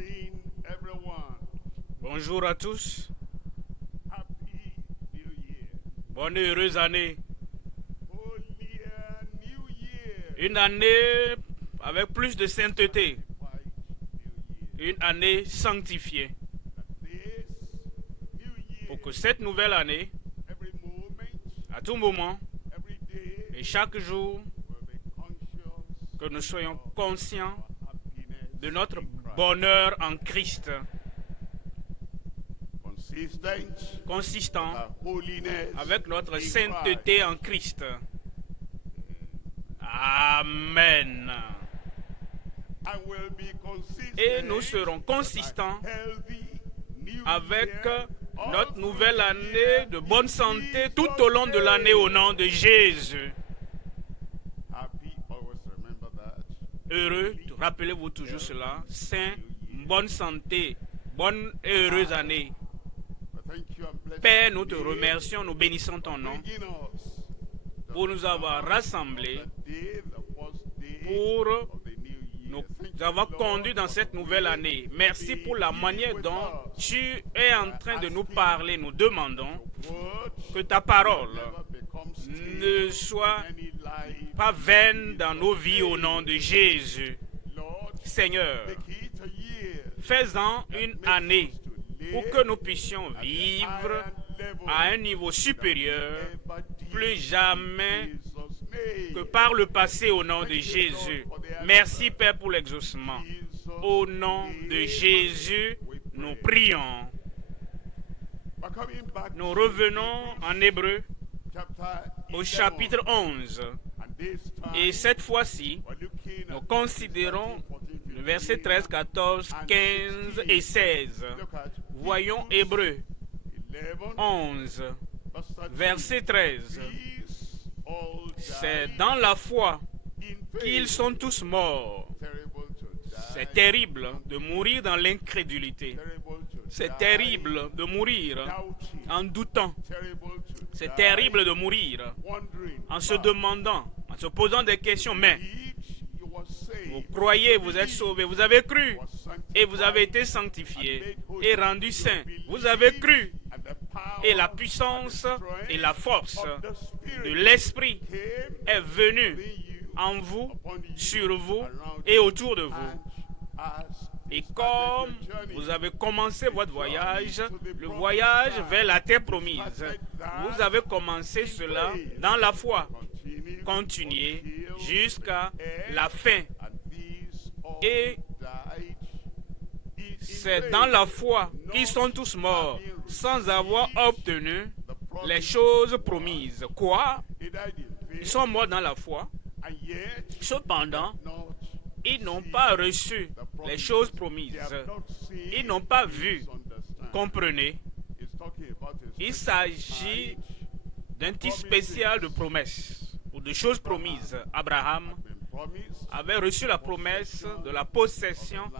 morning, everyone. Bonjour à tous. Happy New Year. Bonne et heureuse année. Holy New Year. Une année avec plus de sainteté. White New Year. Une année sanctifiée. This New Year, Pour que cette nouvelle année, every moment, à tout moment every day, et chaque jour, will be conscious que nous soyons conscients of happiness de notre in Christ. bonheur en Christ. Consistant Our holiness avec notre in sainteté Christ. en Christ. Amen. And will be consistent Et nous serons consistants with a healthy new avec year, notre all nouvelle through the année year, de bonne in santé Jesus' tout au long de l'année au nom de Jésus. Happy, always remember that. Heureux, rappelez-vous toujours cela, saint, bonne santé, bonne et heureuse année. Thank you and bless Père, you nous te today remercions, nous bénissons ton nom bringing us pour nous avoir rassemblés, the day, the first day pour of the new year. nous Thank you, avoir Lord, conduits dans for cette the nouvelle way année. you Merci be pour la dealing manière with dont us. tu es en train de nous parler. Nous demandons Your word que ta parole never becomes ne stale soit in any life. pas vaine dans nos vies au nom de Jésus. Lord, Seigneur, make it a year fais-en une année pour que nous puissions at the vivre higher level à un niveau supérieur, ever did plus jamais in Jesus' name. que par le passé au nom de Jésus. Merci Père pour l'exaucement. Au nom de Jésus, nous prions. We're coming back Nous to revenons en Hébreu chapter au 11. chapitre 11. And this time, Et cette fois-ci, we're looking nous at considérons 13, 14, 15, le verset 13, 14, 15 et 16. Look at Voyons Hébreu 11, 11, verse 13. verset 13. These all C'est died dans la foi in faith. qu'ils sont tous morts. Terrible to die. C'est terrible de mourir dans l'incrédulité. Terrible to C'est die terrible de mourir doubting. en doutant. Terrible to C'est die terrible de mourir wondering. en se demandant, en se posant des questions. Mais You were saved. vous croyez, vous êtes sauvés, vous avez cru You were sanctified. et vous avez été sanctifiés et rendus saints. Vous avez cru And the power et la puissance et la force of the Spirit de l'Esprit came est venue within you, en vous, upon you, sur vous around et you. autour de vous. And as Et you started comme your journey, vous avez commencé votre voyage, le voyage vers la terre promise, vous avez commencé cela dans la foi. continue Continuez until jusqu'à the end, la fin. and these all Et died in c'est faith, dans la foi qu'ils sont tous morts sans avoir obtenu les choses promises. Quoi? They died in Ils faith, sont morts dans la foi. and yet Cependant, not ils n'ont pas reçu les choses promises. they have not seen. Ils n'ont pas vu. Understand. Comprenez? It's talking about a Il special s'agit kind d'un type spécial de promesses ou de choses promises. Abraham been promised avait reçu la promesse de la possession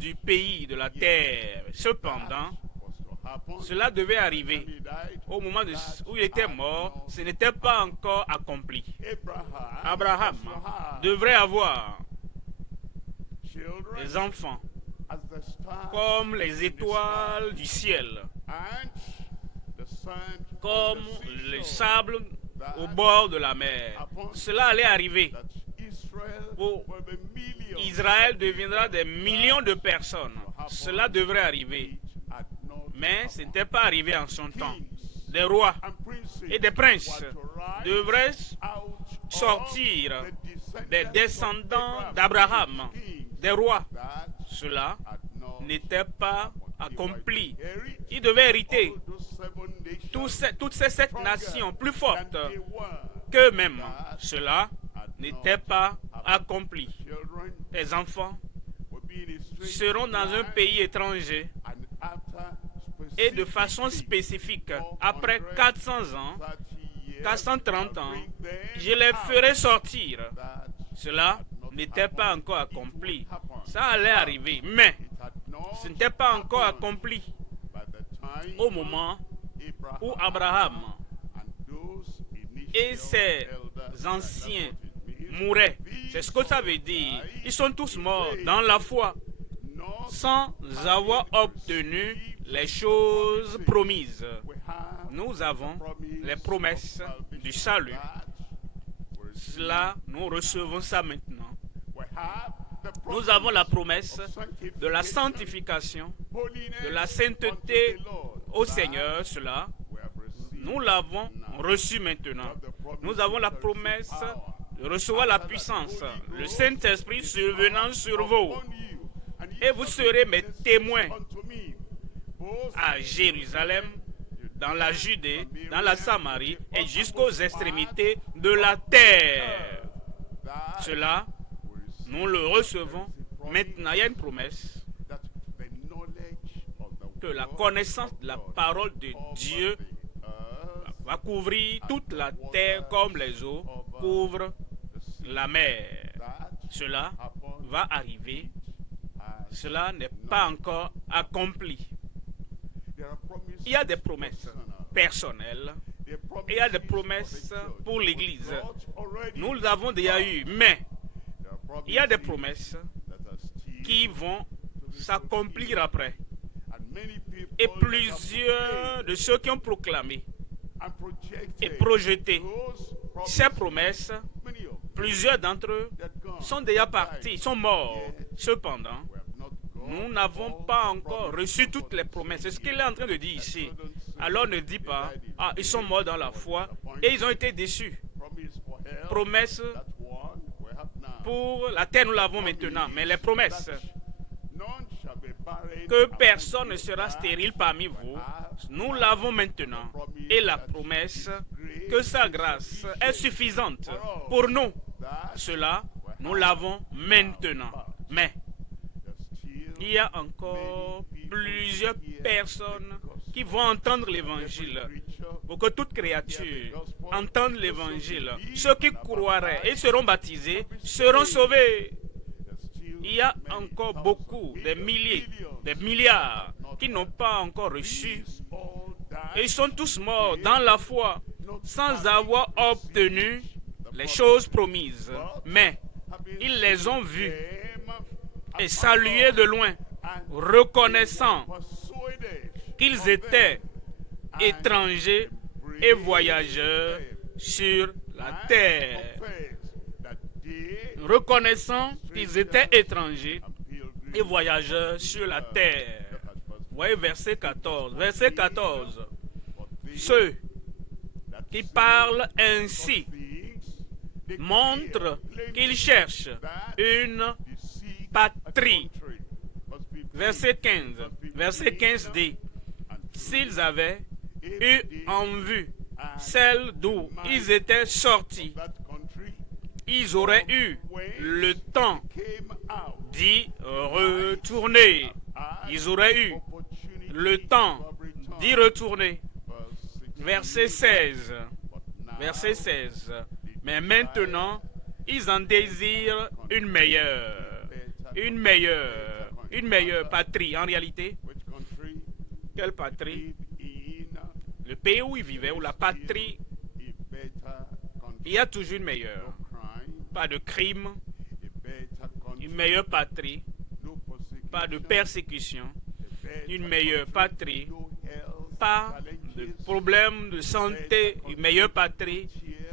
du pays, de la terre. Cependant, was to happen. cela devait arriver. He died. Au moment où il était mort, ce n'était pas encore accompli. Abraham was to have devrait avoir children des enfants as the stars comme les in the étoiles sky, du ciel, and the sand on comme the les seashore, sables au bord de la mer. Cela allait arriver. that Israel Pour will be millions. Israël deviendra des millions de personnes. Cela devrait arriver. Had not Mais ce n'était pas arrivé en son temps. kings Des rois and princes et des princes were to rise devraient out sortir of the des descendants d'Abraham, des rois. Cela n'était pas accompli. Ils devaient hériter toutes ces sept nations plus fortes qu'eux-mêmes. Cela n'était pas accompli. Les enfants seront dans un pays étranger et de façon spécifique, après 400 ans, 430 ans, je les ferai sortir. Cela n'était pas encore accompli. Ça allait arriver, mais ce n'était pas encore accompli au moment où Abraham et ses anciens mouraient. C'est ce que ça veut dire. Ils sont tous morts dans la foi. sans avoir obtenu les choses promises. Nous avons les promesses du salut. Cela, nous recevons ça maintenant. Nous avons la promesse de la sanctification, de la sainteté au Seigneur. Cela, nous l'avons reçu maintenant. Nous avons la promesse de recevoir la puissance, le Saint-Esprit survenant sur vous. Et vous serez mes témoins à Jérusalem, dans la Judée, dans la Samarie et jusqu'aux extrémités de la terre. Cela, nous le recevons maintenant. Il y a une promesse que la connaissance de la parole de Dieu va couvrir toute la terre comme les eaux couvrent la mer. Cela va arriver. Cela n'est pas encore accompli. Il y a des promesses personnelles et il y a des promesses pour l'Église. Nous l'avons déjà eu, mais il y a des promesses qui vont s'accomplir après. Et plusieurs de ceux qui ont proclamé et projeté ces promesses, plusieurs d'entre eux sont déjà partis, sont morts. Cependant, nous n'avons pas encore reçu toutes les promesses. C'est ce qu'il est en train de dire ici. Alors ne dis pas, ah, ils sont morts dans la foi et ils ont été déçus. Promesses pour la terre, nous l'avons maintenant. Mais les promesses que personne ne sera stérile parmi vous, nous l'avons maintenant. Et la promesse que sa grâce est suffisante pour nous, cela, nous l'avons maintenant. Mais il y a encore plusieurs personnes qui vont entendre l'évangile. Pour que toute créature entende l'évangile. Ceux qui croiraient et seront baptisés seront sauvés. Il y a encore beaucoup, des milliers, des milliards qui n'ont pas encore reçu. Et ils sont tous morts dans la foi sans avoir obtenu les choses promises. Mais ils les ont vus et salués de loin, reconnaissant qu'ils étaient étrangers et voyageurs sur la terre. Reconnaissant qu'ils étaient étrangers et voyageurs sur la terre. Vous voyez verset 14. Verset 14. Ceux qui parlent ainsi montrent qu'ils cherchent une patrie. Verset 15. Verset 15 dit, s'ils avaient eu en vue celle d'où ils étaient sortis, ils auraient eu le temps d'y retourner. Ils auraient eu le temps d'y retourner. Verset 16. Verset 16. Mais maintenant, ils en désirent une meilleure patrie. En réalité, quelle patrie? Le pays où ils vivaient, ou la patrie, il y a toujours une meilleure. Pas de crime, une meilleure patrie, pas de persécution, une meilleure patrie, pas de problème de santé, une meilleure patrie,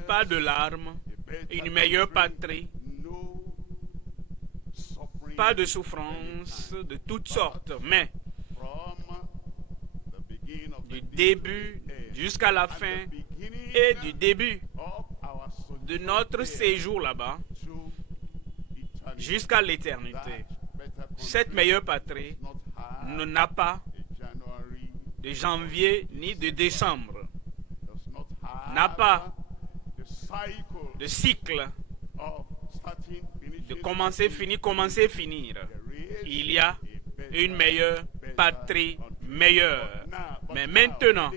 pas de larmes, une meilleure patrie, pas de souffrance de toutes sortes, mais du début jusqu'à la fin et du début de notre séjour là-bas jusqu'à l'éternité. Cette meilleure patrie n'a pas de janvier ni de décembre, n'a pas de cycle de commencer, finir, commencer, finir. Il y a une meilleure patrie meilleure. Mais maintenant,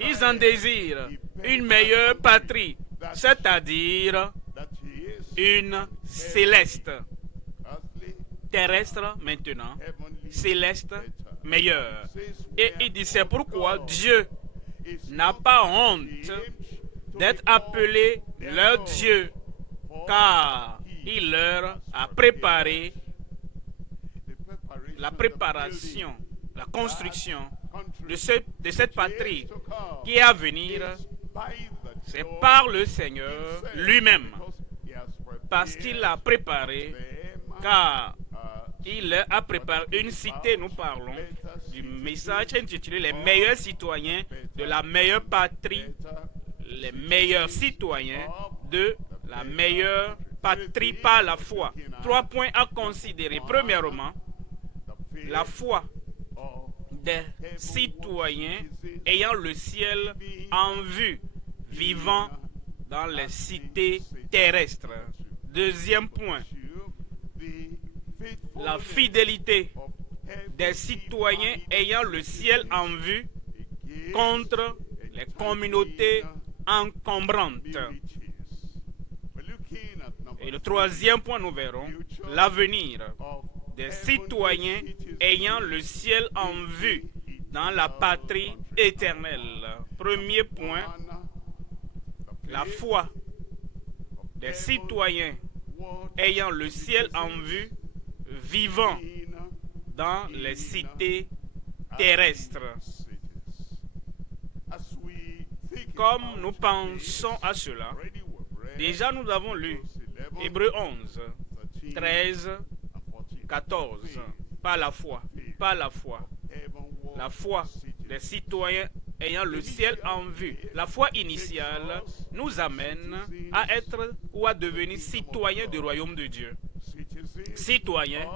ils en désirent une meilleure patrie, c'est-à-dire une céleste. Terrestre maintenant, céleste meilleure. Et il dit, c'est pourquoi Dieu n'a pas honte d'être appelé leur Dieu, car il leur a préparé la préparation, la construction de cette patrie qui est à venir, c'est par le Seigneur lui-même, parce qu'il l'a préparé, car il a préparé une cité. Nous parlons du message intitulé « Les meilleurs citoyens de la meilleure patrie », les meilleurs citoyens de la meilleure patrie par la foi. 3 points à considérer. Premièrement, la foi des citoyens ayant le ciel en vue, vivant dans les cités terrestres. Deuxième point, la fidélité des citoyens ayant le ciel en vue contre les communautés encombrantes. Et le troisième point, nous verrons l'avenir des citoyens ayant le ciel en vue dans la patrie éternelle. Premier point, la foi des citoyens ayant le ciel en vue, vivant dans les cités terrestres. Comme nous pensons à cela, déjà nous avons lu Hébreux 11, 13, 14, par la foi, la foi des citoyens ayant le ciel en vue. La foi initiale nous amène à être ou à devenir citoyens du royaume de Dieu, citoyens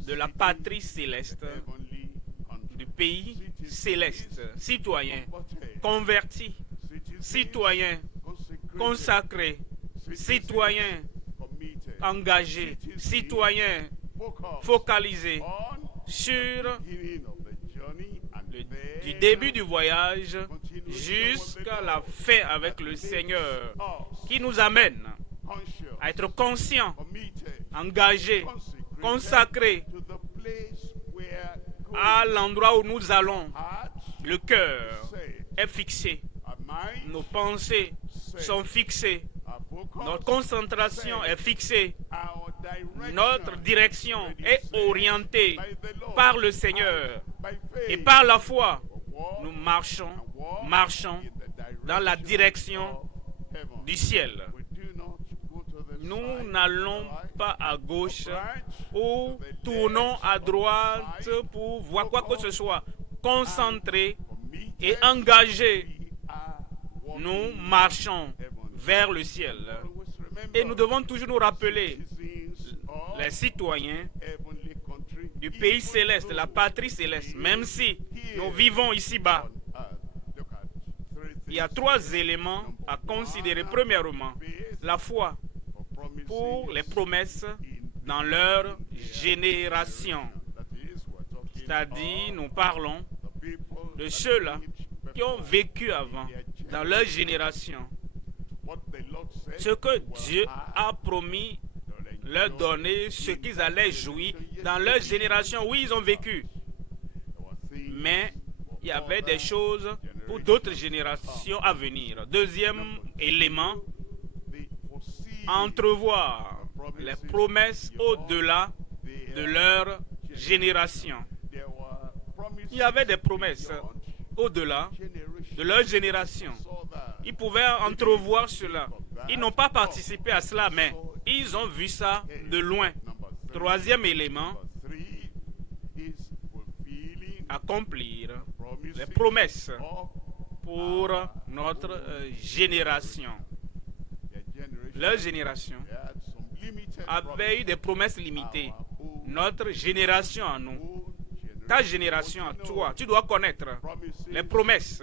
de la patrie céleste, du pays céleste, citoyens convertis, citoyens consacrés, citoyens engagés, citoyens focalisés sur du début du voyage jusqu'à la fin avec le Seigneur, qui nous amène à être conscients, engagés, consacrés à l'endroit où nous allons. Le cœur est fixé, nos pensées sont fixées, notre concentration est fixée, notre direction est orientée par le Seigneur et par la foi. Nous marchons dans la direction du ciel. Nous n'allons pas à gauche ou tournons à droite pour voir quoi que ce soit. Concentrés et engagés, nous marchons vers le ciel. Et nous devons toujours nous rappeler, les citoyens du pays céleste, de la patrie céleste, même si nous vivons ici-bas, il y a 3 éléments à considérer. Premièrement, la foi pour les promesses dans leur génération. C'est-à-dire, nous parlons de ceux-là qui ont vécu avant, dans leur génération. Ce que Dieu a promis leur donner, ce qu'ils allaient jouir dans leur génération. Oui, ils ont vécu. Mais il y avait des choses pour d'autres générations à venir. Deuxième élément, entrevoir les promesses au-delà de leur génération. Il y avait des promesses au-delà de leur génération. Ils pouvaient entrevoir cela. Ils n'ont pas participé à cela, mais ils ont vu ça de loin. Troisième élément, accomplir les promesses pour notre génération. Leur génération avait eu des promesses limitées. Notre génération à nous, ta génération à toi, tu dois connaître les promesses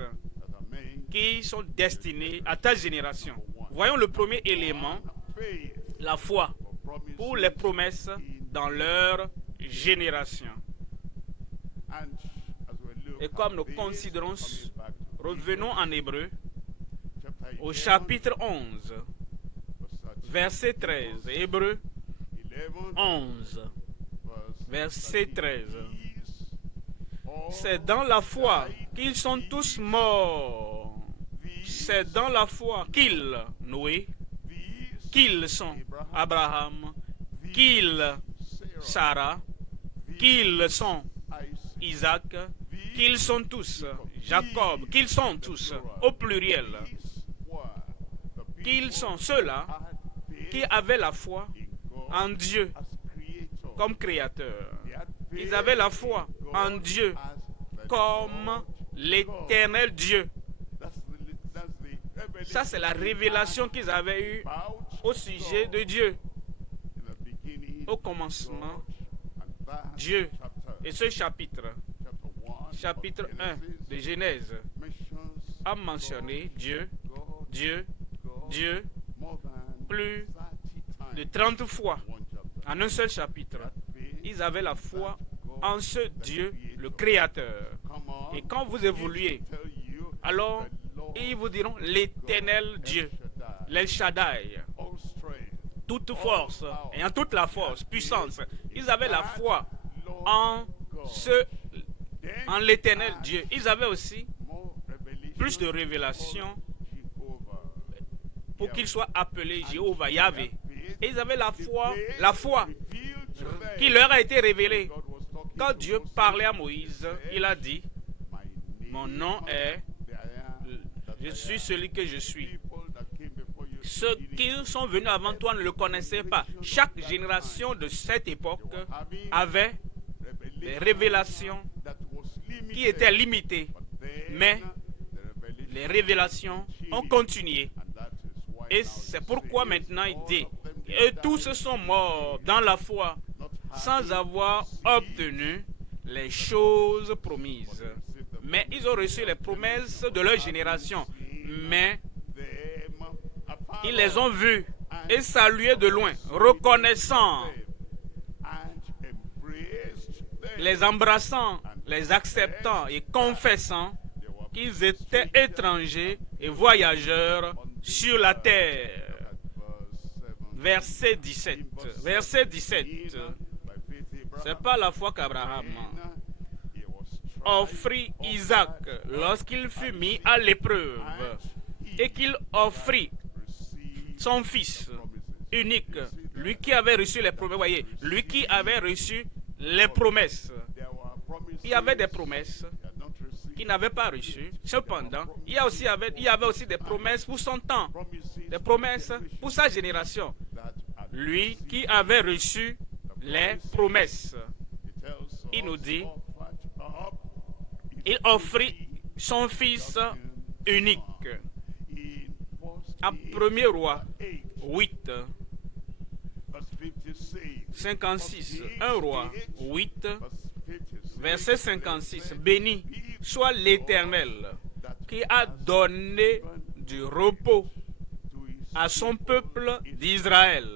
qui sont destinées à ta génération. Voyons le premier élément, la foi pour les promesses dans leur génération. Et comme nous considérons, revenons en Hébreu au chapitre 11, verset 13. Hébreu 11, verset 13. C'est dans la foi qu'ils sont tous morts. C'est dans la foi qu'ils, Noé, qu'ils sont Abraham, qu'ils Sarah, qu'ils sont Isaac, qu'ils sont tous Jacob, qu'ils sont tous au pluriel, qu'ils sont ceux-là qui avaient la foi en Dieu comme créateur. Ils avaient la foi en Dieu comme l'éternel Dieu. Ça, c'est la révélation qu'ils avaient eue au sujet de Dieu. Au commencement, Dieu. Et ce chapitre 1 de Genèse, a mentionné Dieu plus de 30 fois en un seul chapitre. Ils avaient la foi en ce Dieu, le Créateur. Et quand vous évoluez, alors ils vous diront l'éternel Dieu, l'El Shaddai, toute force, et en toute la force, puissance. Ils avaient la foi en l'éternel Dieu. Ils avaient aussi plus de révélations pour qu'il soit appelé Jéhovah, Yahvé. Et ils avaient la foi qui leur a été révélée. Quand Dieu parlait à Moïse, il a dit, mon nom est, je suis celui que je suis. Ceux qui sont venus avant toi ne le connaissaient pas. Chaque génération de cette époque avait des révélations qui étaient limitées. Mais les révélations ont continué. Et c'est pourquoi maintenant il dit, et tous sont morts dans la foi sans avoir obtenu les choses promises. Mais ils ont reçu les promesses de leur génération. Mais ils les ont vus et salués de loin, reconnaissant, les embrassant, les acceptant et confessant qu'ils étaient étrangers et voyageurs sur la terre. Verset 17. Verset 17. C'est pas la foi qu'Abraham offrit Isaac lorsqu'il fut mis à l'épreuve et qu'il offrit son fils unique, lui qui avait reçu les promesses. Voyez, lui qui avait reçu les promesses. Il y avait des promesses qu'il n'avait pas reçues. Cependant, il y avait aussi des promesses pour son temps, des promesses pour sa génération. Lui qui avait reçu les promesses, il nous dit, il offrit son fils unique. En 1er Roi 8, 56. 1 Roi 8, verset 56. Béni soit l'Éternel qui a donné du repos à son peuple d'Israël.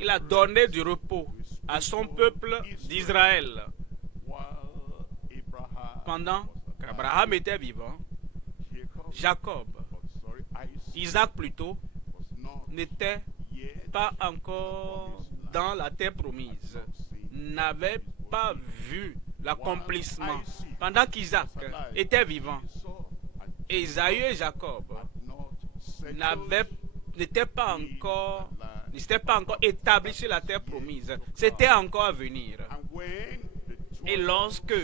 Il a donné du repos à son peuple d'Israël. Pendant qu'Abraham était vivant, Isaac plutôt, n'était pas encore dans la terre promise, n'avait pas vu l'accomplissement. Pendant qu'Isaac était vivant, Ésaü et Jacob n'étaient pas encore établis sur la terre promise. C'était encore à venir. Et lorsque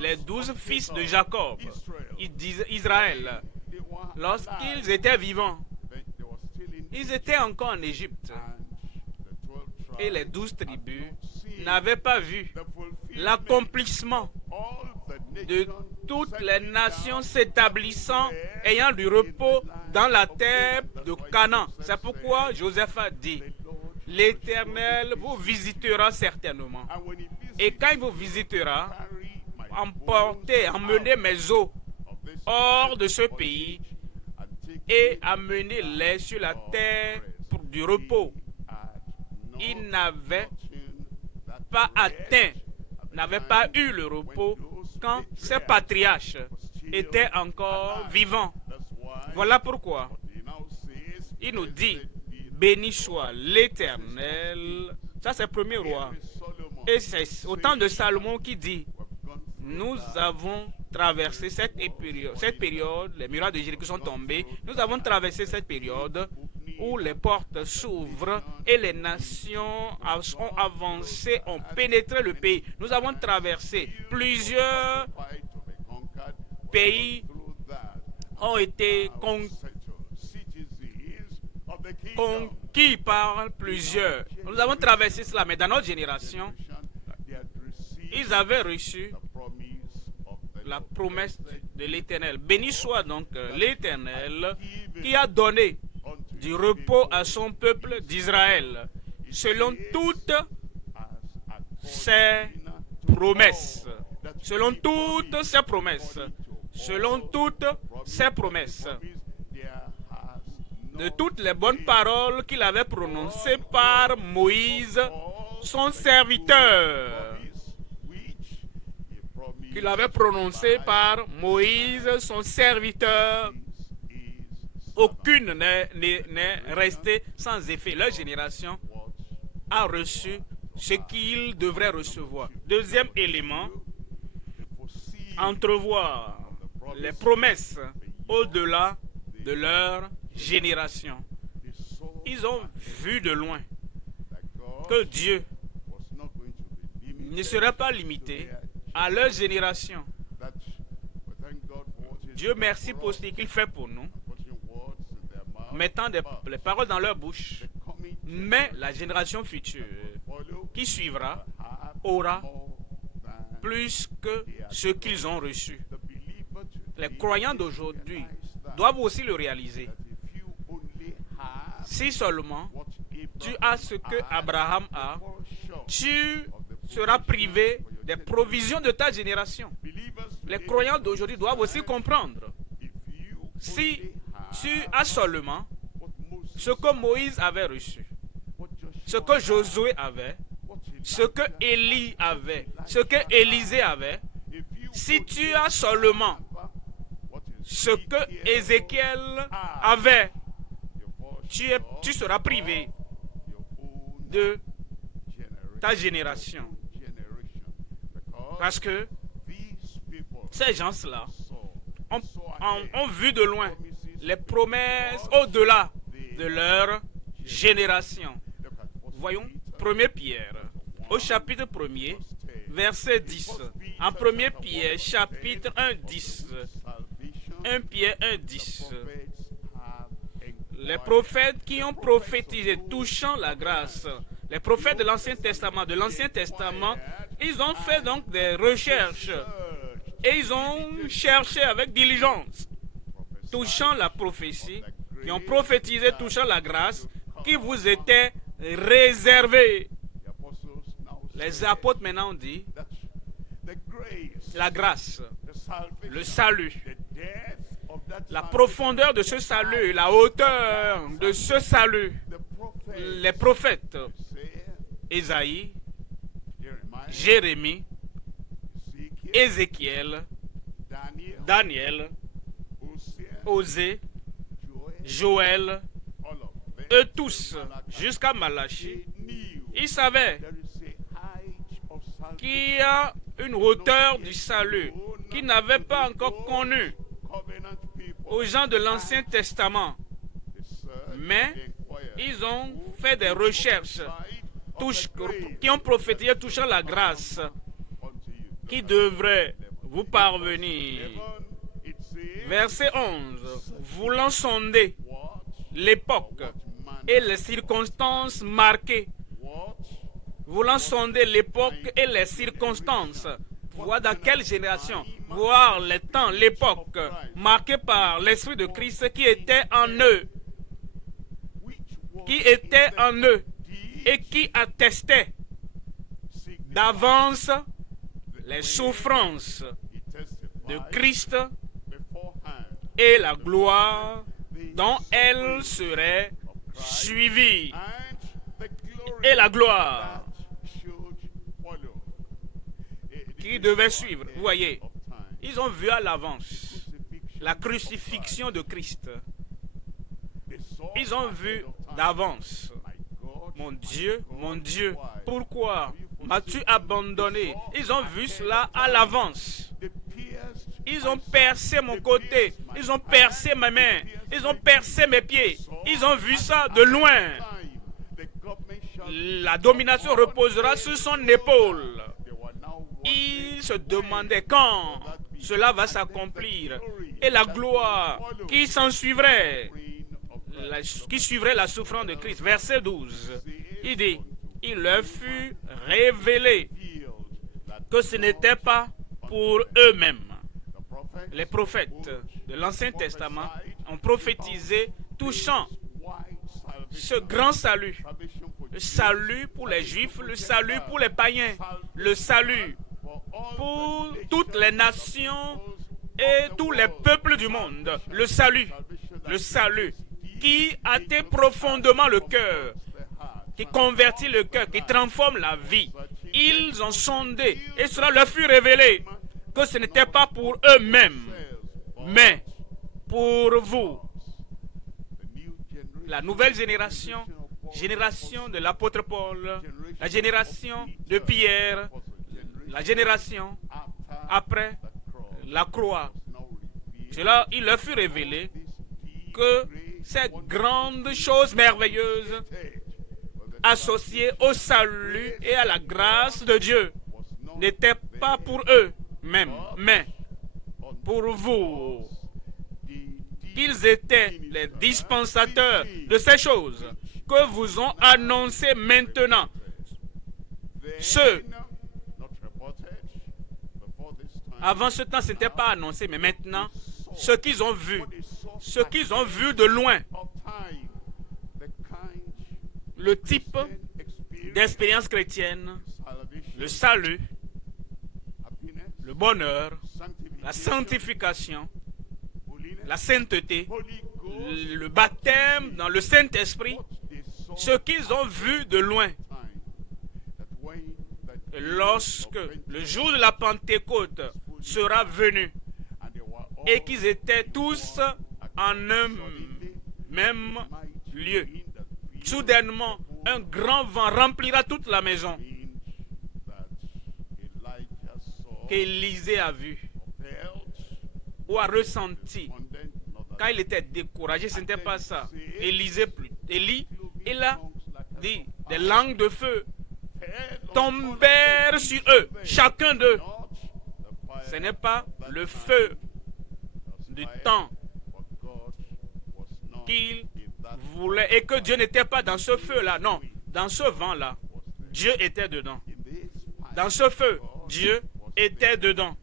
les 12 fils de Jacob, Israël, lorsqu'ils étaient vivants, ils étaient encore en Égypte. Et les 12 tribus n'avaient pas vu l'accomplissement de toutes les nations s'établissant, ayant du repos dans la terre de Canaan. C'est pourquoi Joseph a dit, l'Éternel vous visitera certainement. Et quand il vous visitera, emmenez mes eaux hors de ce pays et amenez-les sur la terre pour du repos. Ils n'avaient pas atteint, n'avaient pas eu le repos quand ces patriarches étaient encore vivants. Voilà pourquoi il nous dit, béni soit l'Éternel. Ça c'est 1er Roi. Et c'est au temps de Salomon qui dit, nous avons traversé cette période, les murailles de Jéricho sont tombées, nous avons traversé cette période où les portes s'ouvrent et les nations ont avancé, ont pénétré le pays. Nous avons traversé plusieurs pays, ont été conquis par plusieurs. Nous avons traversé cela, mais dans notre génération, ils avaient reçu la promesse de l'Éternel. Béni soit donc l'Éternel qui a donné du repos à son peuple d'Israël, selon toutes ses promesses. Selon toutes ses promesses. Selon toutes ses promesses. De toutes les bonnes paroles qu'il avait prononcées par Moïse, son serviteur. Qu'il avait prononcé par Moïse, son serviteur. Aucune n'est restée sans effet. Leur génération a reçu ce qu'il devrait recevoir. Deuxième élément, entrevoir les promesses au-delà de leur génération. Ils ont vu de loin que Dieu ne serait pas limité à leur génération. Dieu merci pour ce qu'il fait pour nous, mettant les paroles dans leur bouche. Mais la génération future qui suivra aura plus que ce qu'ils ont reçu. Les croyants d'aujourd'hui doivent aussi le réaliser. Si seulement tu as ce que Abraham a, tu seras privé des provisions de ta génération. Les croyants d'aujourd'hui doivent aussi comprendre. Si tu as seulement ce que Moïse avait reçu, ce que Josué avait, ce que Élie avait, ce que Élisée avait, si tu as seulement ce que Ézéchiel avait, tu seras privé de ta génération. Parce que ces gens-là ont vu de loin les promesses au-delà de leur génération. Voyons 1 Pierre, au chapitre 1er, verset 10. En 1 Pierre, chapitre 1, 10. 1 Pierre 1, 10. Les prophètes qui ont prophétisé touchant la grâce, les prophètes de l'Ancien Testament, ils ont fait donc des recherches et ils ont cherché avec diligence touchant la prophétie, qui ont prophétisé touchant la grâce qui vous était réservée. Les apôtres maintenant ont dit la grâce, le salut, la profondeur de ce salut, la hauteur de ce salut. Les prophètes Ésaïe, Jérémie, Ézéchiel, Daniel, Osée, Joël, eux tous, jusqu'à Malachie, ils savaient qu'il y a une hauteur du salut qu'ils n'avaient pas encore connue aux gens de l'Ancien Testament. Mais ils ont fait des recherches qui ont prophétisé touchant la grâce qui devrait vous parvenir. Verset 11. Voulant sonder l'époque et les circonstances marquées. Voulant sonder l'époque et les circonstances. Voir dans quelle génération, voir les temps, l'époque marquée par l'Esprit de Christ qui était en eux. Qui était en eux et qui attestait d'avance les souffrances de Christ et la gloire dont elle serait suivie. Et la gloire qui devait suivre. Vous voyez, ils ont vu à l'avance la crucifixion de Christ. Ils ont vu d'avance. Mon Dieu, pourquoi m'as-tu abandonné? Ils ont vu cela à l'avance. Ils ont percé mon côté, ils ont percé ma main, ils ont percé mes pieds, Ils ont vu ça de loin. La domination reposera sur son épaule. Ils se demandaient quand cela va s'accomplir et la gloire qui s'en suivrait, qui suivrait la souffrance de Christ. Verset 12, il dit, il leur fut révélé que ce n'était pas pour eux-mêmes. Les prophètes de l'Ancien Testament ont prophétisé touchant ce grand salut. Le salut pour les Juifs, le salut pour les païens, le salut pour toutes les nations et tous les peuples du monde. Le salut qui atteint profondément le cœur, qui convertit le cœur, qui transforme la vie. Ils ont sondé et cela leur fut révélé que ce n'était pas pour eux-mêmes, mais pour vous. La nouvelle génération, génération de l'apôtre Paul, la génération de Pierre, la génération après la croix. Cela, il leur fut révélé que cette grande chose merveilleuse associée au salut et à la grâce de Dieu n'était pas pour eux-mêmes, mais pour vous. Qu'ils étaient les dispensateurs de ces choses que vous ont annoncées maintenant. Ceux, avant ce temps, ce n'était pas annoncé, mais maintenant, ce qu'ils ont vu de loin, le type d'expérience chrétienne, le salut, le bonheur, la sanctification, la sainteté, le baptême dans le Saint-Esprit, ce qu'ils ont vu de loin. Lorsque le jour de la Pentecôte sera venu et qu'ils étaient tous en un même lieu, soudainement, un grand vent remplira toute la maison qu'Élisée a vu ou a ressenti. Quand il était découragé, ce n'était pas ça. Élie, il a dit, des langues de feu tombèrent sur eux, chacun d'eux. Ce n'est pas le feu du temps qu'il voulait et que Dieu n'était pas dans ce feu-là. Non, dans ce vent-là, Dieu était dedans. Dans ce feu, Dieu était dedans.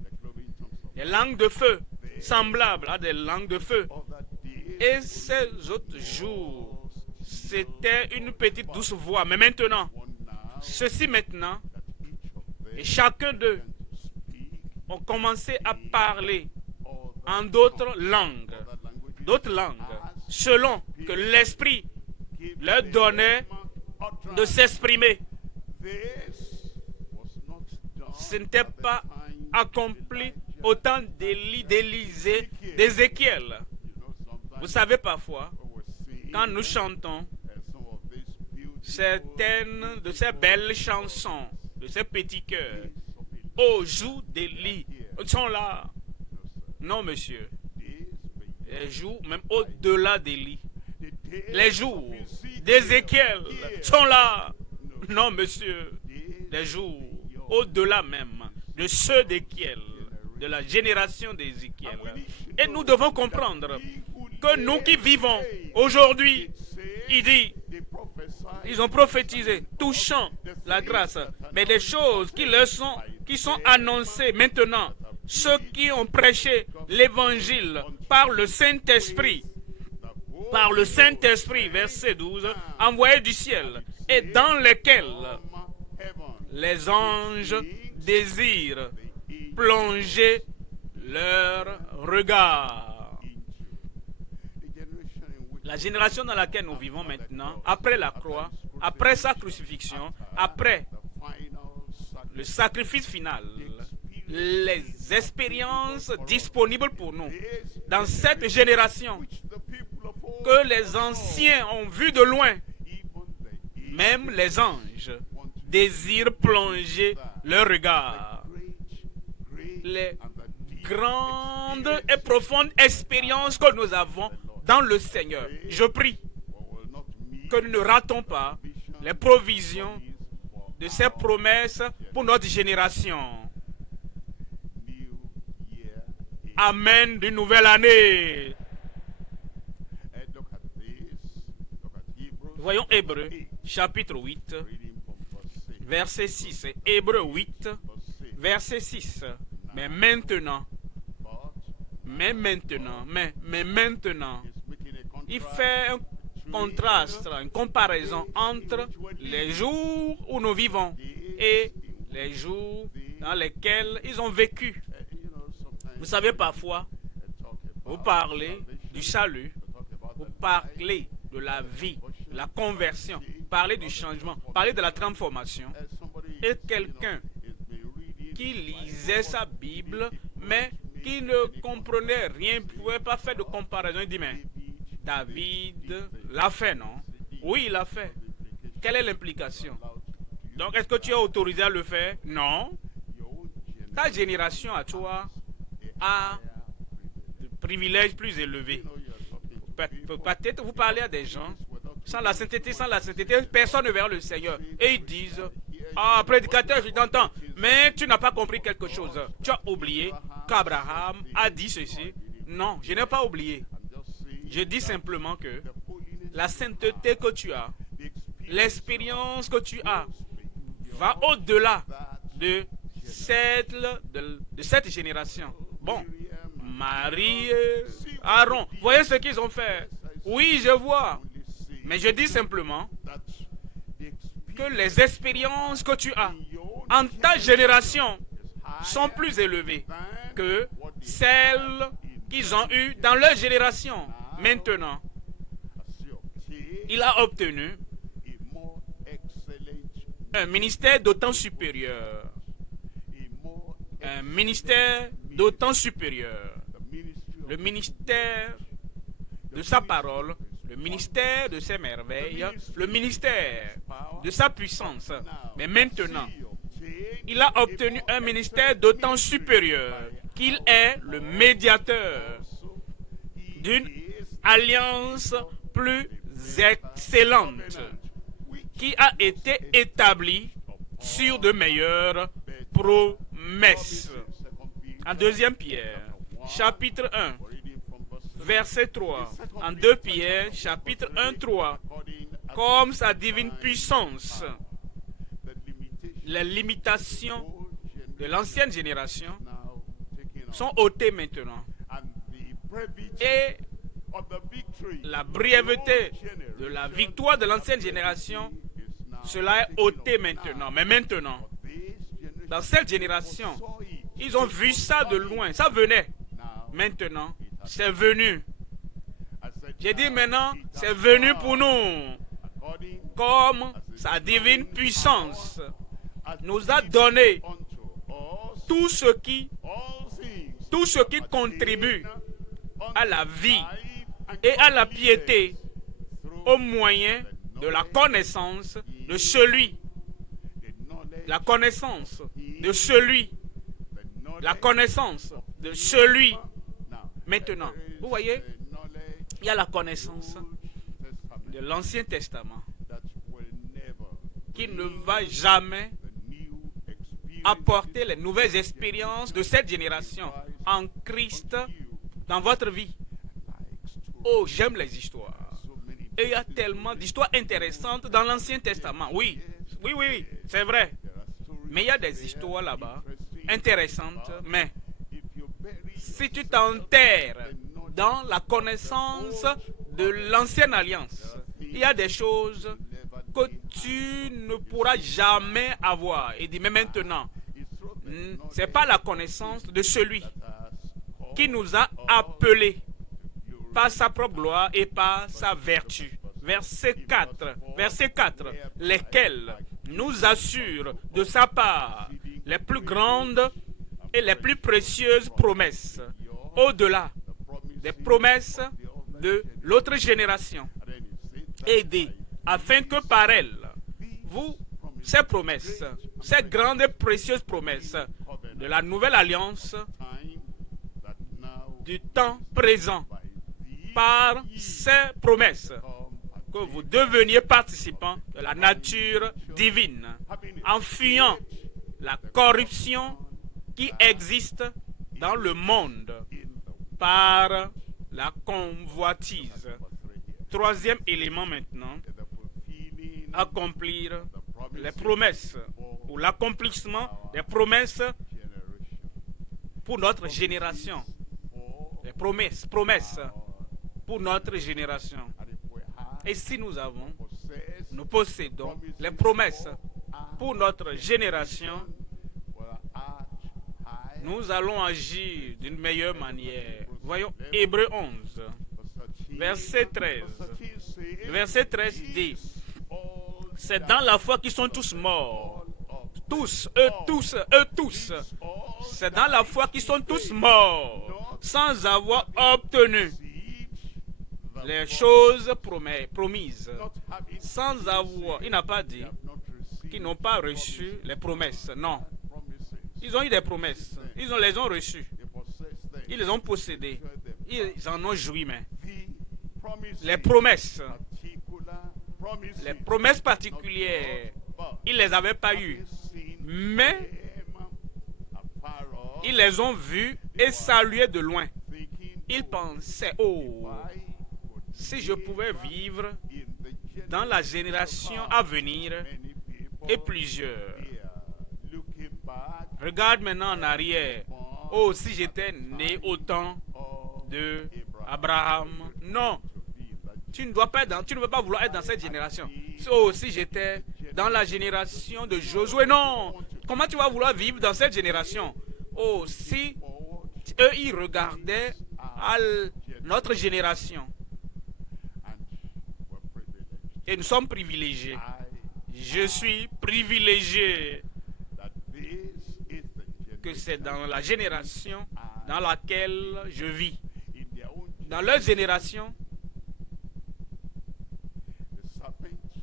Des langues de feu semblables à des langues de feu. Et ces autres jours, c'était une petite douce voix. Mais maintenant, ceci maintenant, et chacun d'eux ont commencé à parler en d'autres langues, selon que l'Esprit leur donnait de s'exprimer. Ce n'était pas accompli au temps d'Élisée, d'Ézéchiel. Vous savez, parfois, quand nous chantons certaines de ces belles chansons, de ces petits cœurs, aux jours d'Élie, ils sont là. Non, monsieur. Les jours, même au-delà d'Élie. Les jours d'Ézéchiel sont là. Non, monsieur. Les jours au-delà même de ceux d'Ézéchiel, de la génération d'Ézéchiel. Et nous devons comprendre que nous qui vivons aujourd'hui, il dit, ils ont prophétisé, touchant la grâce, mais des choses qui sont annoncées maintenant, ceux qui ont prêché l'évangile par le Saint-Esprit, verset 12, envoyé du ciel, et dans lesquels les anges désirent plonger leur regard. La génération dans laquelle nous vivons maintenant, après la croix, après sa crucifixion, après le sacrifice final, les expériences disponibles pour nous, dans cette génération, que les anciens ont vu de loin, même les anges désirent plonger leur regard. Les grandes et profondes expériences que nous avons dans le Seigneur. Je prie que nous ne ratons pas les provisions de ces promesses pour notre génération. Amen d'une nouvelle année. Voyons Hébreux, chapitre 8, verset 6. Hébreux 8, verset 6. Mais maintenant, il fait un contraste, une comparaison entre les jours où nous vivons et les jours dans lesquels ils ont vécu. Vous savez, parfois, vous parlez du salut, vous parlez de la vie, la conversion, parlez du changement, parlez de la transformation. Et quelqu'un qui lisait sa Bible, mais qui ne comprenait rien, ne pouvait pas faire de comparaison, il dit, mais David l'a fait, non? Oui, il l'a fait. Quelle est l'implication? Donc, est-ce que tu es autorisé à le faire? Non. Ta génération à toi a des privilèges plus élevés. Peut-être vous parlez à des gens, sans la sainteté, personne ne verra le Seigneur. Et ils disent, ah, prédicateur, je t'entends, mais tu n'as pas compris quelque chose. Tu as oublié qu'Abraham a dit ceci. Non, je n'ai pas oublié. Je dis simplement que la sainteté que tu as, l'expérience que tu as, va au-delà de cette génération. Bon, Marie, Aaron, voyez ce qu'ils ont fait. Oui, je vois. Mais je dis simplement que les expériences que tu as en ta génération sont plus élevées que celles qu'ils ont eues dans leur génération. Maintenant, il a obtenu un ministère d'autant supérieur. Un ministère d'autant supérieur. Le ministère de sa parole, le ministère de ses merveilles, le ministère de sa puissance. Mais maintenant, il a obtenu un ministère d'autant supérieur qu'il est le médiateur d'une alliance plus excellente qui a été établie sur de meilleures promesses. En 2 Pierre, chapitre 1, verset 3. En 2 Pierre, chapitre 1, 3. Comme sa divine puissance, les limitations de l'ancienne génération sont ôtées maintenant. Et la brièveté de la victoire de l'ancienne génération, cela est ôté maintenant. Mais maintenant, dans cette génération, ils ont vu ça de loin. Ça venait. Maintenant, c'est venu. J'ai dit maintenant, c'est venu pour nous. Comme sa divine puissance nous a donné tout ce qui contribue à la vie et à la piété au moyen de la connaissance de celui. La connaissance de celui. La connaissance de celui. Maintenant, vous voyez, il y a la connaissance de l'Ancien Testament qui ne va jamais apporter les nouvelles expériences de cette génération en Christ dans votre vie. Oh, j'aime les histoires. Et il y a tellement d'histoires intéressantes dans l'Ancien Testament. Oui, c'est vrai. Mais il y a des histoires là-bas intéressantes. Mais si tu t'enterres dans la connaissance de l'ancienne alliance, il y a des choses que tu ne pourras jamais avoir. Il dit, mais maintenant, ce n'est pas la connaissance de celui qui nous a appelés par sa propre gloire et par sa vertu. Verset 4, lesquels nous assurent de sa part les plus grandes et les plus précieuses promesses, au-delà des promesses de l'autre génération. Et dit, afin que par elles, vous, ces promesses, ces grandes et précieuses promesses de la nouvelle alliance, du temps présent, par ces promesses, que vous deveniez participants de la nature divine, en fuyant la corruption qui existe dans le monde par la convoitise. Troisième élément maintenant, accomplir les promesses ou l'accomplissement des promesses pour notre génération. Les promesses pour notre génération. Et si nous possédons les promesses pour notre génération, nous allons agir d'une meilleure manière. Voyons Hébreux 11, verset 13. Le verset 13 dit, c'est dans la foi qu'ils sont tous morts. Eux tous. C'est dans la foi qu'ils sont tous morts, sans avoir obtenu les choses promises. Sans avoir, il n'a pas dit qu'ils n'ont pas reçu les promesses. Non. Ils ont eu des promesses. Ils les ont reçues. Ils les ont possédées. Ils en ont joui, mais les promesses particulières, ils ne les avaient pas eues. Mais ils les ont vues et saluées de loin. Ils pensaient, oh, si je pouvais vivre dans la génération à venir, et plusieurs regardent maintenant en arrière. Oh, si j'étais né au temps de Abraham. Non, tu ne veux pas vouloir être dans cette génération. Oh, si j'étais dans la génération de Josué. Non, comment tu vas vouloir vivre dans cette génération? Oh, si eux, ils regardaient à notre génération. Et nous sommes privilégiés. Je suis privilégié que c'est dans la génération dans laquelle je vis. Dans leur génération,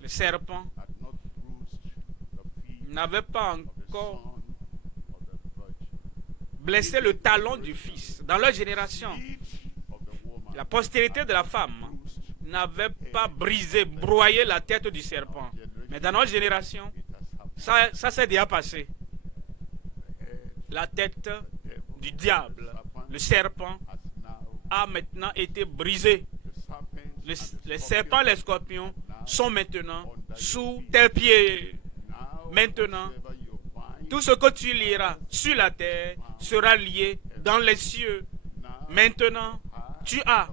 le serpent n'avait pas encore blessé le talon du fils. Dans leur génération, la postérité de la femme n'avait pas broyé la tête du serpent. Mais dans notre génération, ça s'est déjà passé. La tête du diable, le serpent, a maintenant été brisée. Les serpents, les scorpions sont maintenant sous tes pieds. Maintenant, tout ce que tu liras sur la terre sera lié dans les cieux. Maintenant, tu as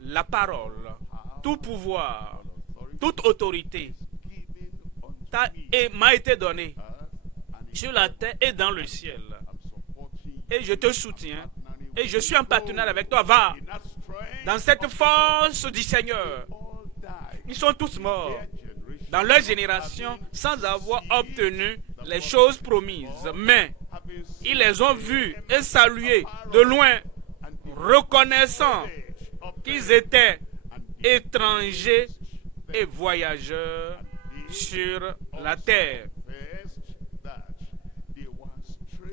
la parole, tout pouvoir, toute autorité m'a été donnée sur la terre et dans le ciel. Et je te soutiens. Et je suis en partenariat avec toi. Va dans cette force du Seigneur. Ils sont tous morts dans leur génération sans avoir obtenu les choses promises. Mais ils les ont vus et salués de loin, reconnaissant qu'ils étaient étrangers et voyageurs sur la terre.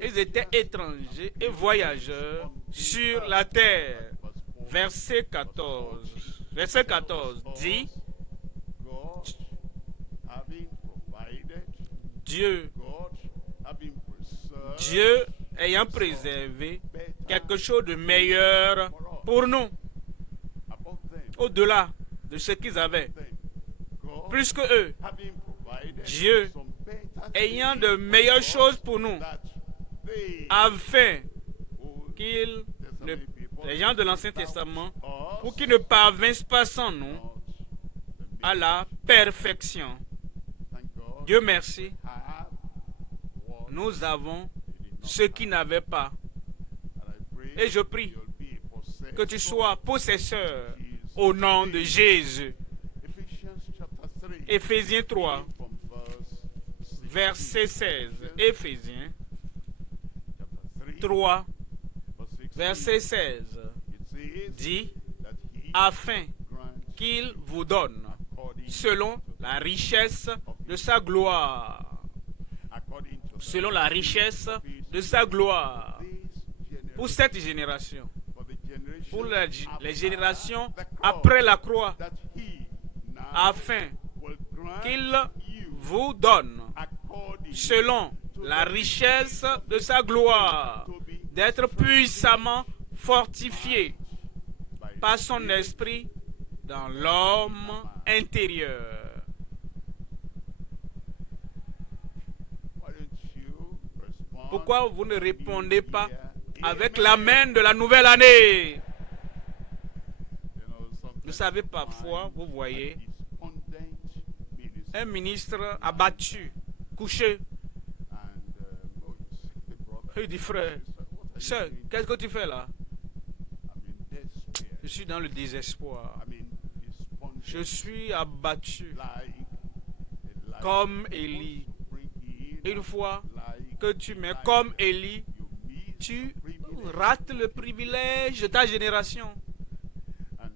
Ils étaient étrangers et voyageurs sur la terre. Verset 14. Verset 14 dit, Dieu ayant préservé quelque chose de meilleur pour nous, au-delà de ce qu'ils avaient, plus que eux, Dieu ayant de meilleures choses pour nous, afin qu'ils, les gens de l'Ancien Testament, pour qu'ils ne parvinssent pas sans nous à la perfection. Dieu merci, nous avons ce qu'ils n'avaient pas. Et je prie que tu sois possesseur au nom de Jésus. Éphésiens 3, verset 16. Éphésiens 3, verset 16 dit, afin qu'il vous donne, selon la richesse de sa gloire, selon la richesse de sa gloire, pour cette génération, pour les générations après la croix, afin will grant qu'il you vous donne, according selon la richesse de sa gloire, d'être puissamment fortifié by par son esprit dans l'homme intérieur. Why don't you respond Pourquoi vous ne répondez pas here? avec Amen. l'amen de la nouvelle année? You know, sometimes Vous savez, parfois, vous voyez despondent minister un ministre abattu, couché. and the brother Il dit, frère, sœur, qu'est-ce que tu fais là? I'm in despair. Je suis dans le désespoir. I mean, despondent Je suis abattu like comme Élie. bring in Une fois like que tu mets comme Élie, you miss tu privilege. rates le privilège de ta génération. And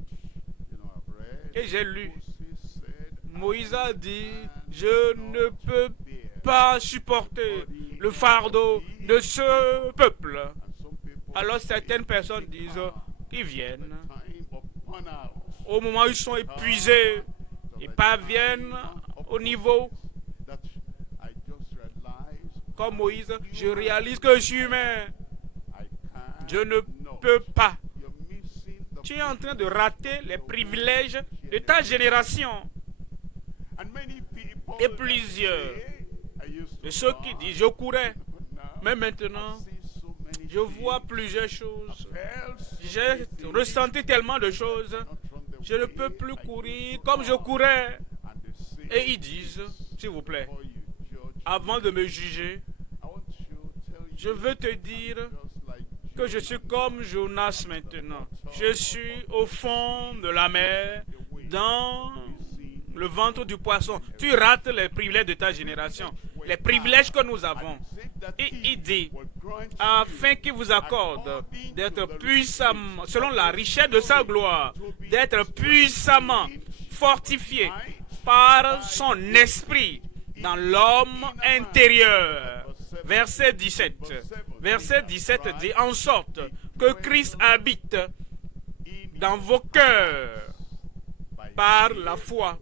you know, I've read Et j'ai lu, Moses said, Moïse a dit, je ne peux pas supporter le fardeau de ce peuple. and some people Alors certaines personnes disent qu'ils viennent time of burnout. au moment où ils sont épuisés, ils parviennent au niveau That I just realized comme Moïse, je réalise que je suis humain, I can't. je ne No. peux pas. You're missing the Tu es en train de rater les privilèges de ta génération. and many people Et plusieurs say, I used to de ceux qui run, disent je courais, but now mais maintenant I see so many je vois things. plusieurs choses. Felt so J'ai many things, ressenti tellement de choses. not from the Je ne way peux plus I courir used to comme je run. courais. And they say, Et ils disent, s'il vous plaît, before you judge avant de me juger, I want to tell you je veux te dire just like que je suis comme Jonas maintenant. Je suis au fond de la mer, dans le ventre du poisson. Tu rates les privilèges de ta génération, les privilèges que nous avons. Et il dit, afin qu'il vous accorde d'être puissamment, selon la richesse de sa gloire, d'être puissamment fortifié par son esprit dans l'homme intérieur. Verset 17. Verset 17 dit, en sorte que Christ habite dans vos cœurs par la foi,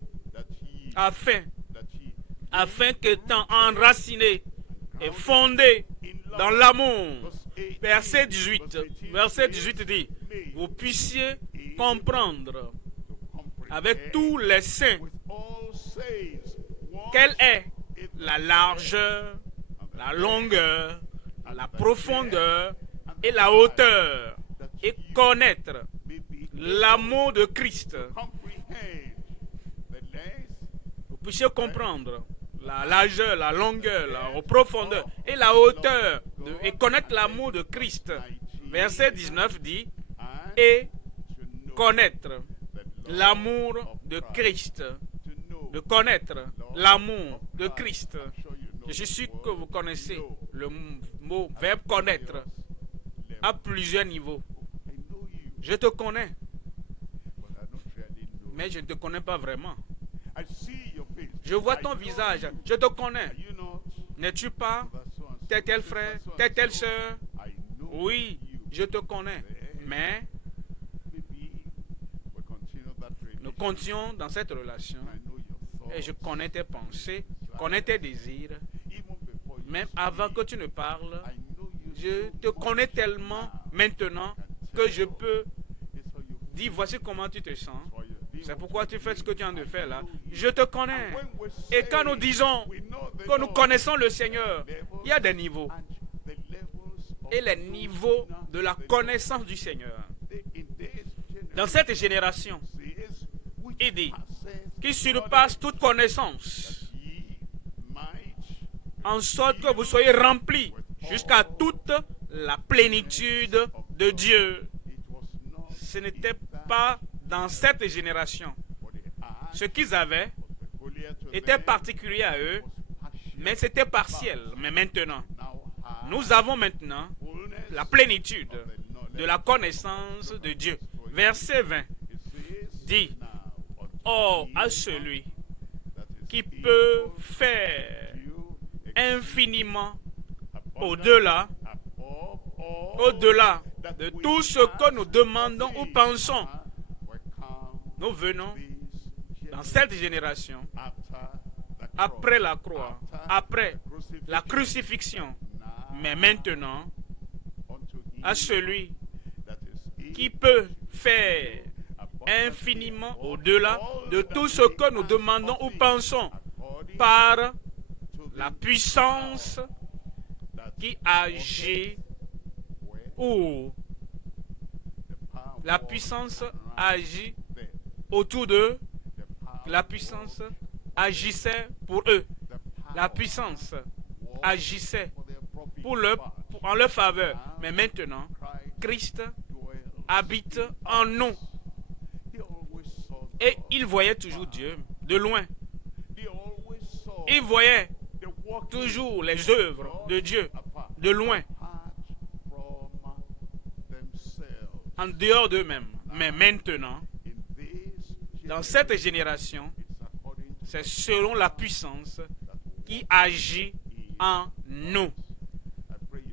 afin qu'étant enraciné et fondé dans l'amour. Verset 18 dit, vous puissiez comprendre avec tous les saints quelle est la largeur, la longueur, la profondeur et la hauteur, et connaître l'amour de Christ. Vous puissiez comprendre la largeur, la longueur, la profondeur et la hauteur, et connaître l'amour de Christ. Verset 19 dit, et connaître l'amour de Christ. De connaître l'amour de Christ. Je suis sûr que vous connaissez le mot verbe connaître à plusieurs niveaux. Je te connais, mais je ne te connais pas vraiment. Je vois ton visage, je te connais. N'es-tu pas tel frère, telle soeur? Oui, je te connais, mais nous continuons dans cette relation et je connais tes pensées, connais tes désirs. Même avant que tu ne parles, je te connais tellement maintenant que je peux dire voici comment tu te sens. C'est pourquoi tu fais ce que tu viens de faire là. Je te connais. Et quand nous disons que nous connaissons le Seigneur, il y a des niveaux. Et les niveaux de la connaissance du Seigneur. Dans cette génération, il dit qu'il surpasse toute connaissance, en sorte que vous soyez remplis jusqu'à toute la plénitude de Dieu. Ce n'était pas dans cette génération. Ce qu'ils avaient était particulier à eux, mais c'était partiel. Mais maintenant, nous avons maintenant la plénitude de la connaissance de Dieu. Verset 20 dit, or à celui qui peut faire infiniment au-delà de tout ce que nous demandons ou pensons, nous venons dans cette génération, après la croix, après la crucifixion, mais maintenant, à celui qui peut faire infiniment au-delà de tout ce que nous demandons ou pensons par la puissance qui agit ou la puissance agit autour d'eux, la puissance agissait pour eux, la puissance agissait en leur faveur. Mais maintenant, Christ habite en nous. Et il voyait toujours Dieu de loin. Il voyait toujours les œuvres de Dieu de loin, en dehors d'eux-mêmes. Mais maintenant, dans cette génération, c'est selon la puissance qui agit en nous.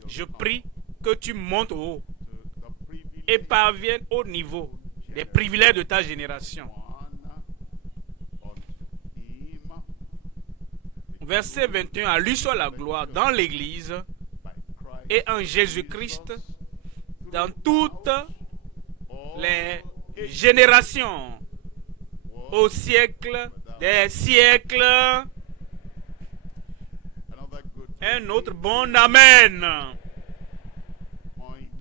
Je prie que tu montes au haut et parviennes au niveau des privilèges de ta génération. Verset 21, à lui soit la gloire dans l'Église et en Jésus-Christ dans toutes les générations, au siècle des siècles. Un autre bon amen.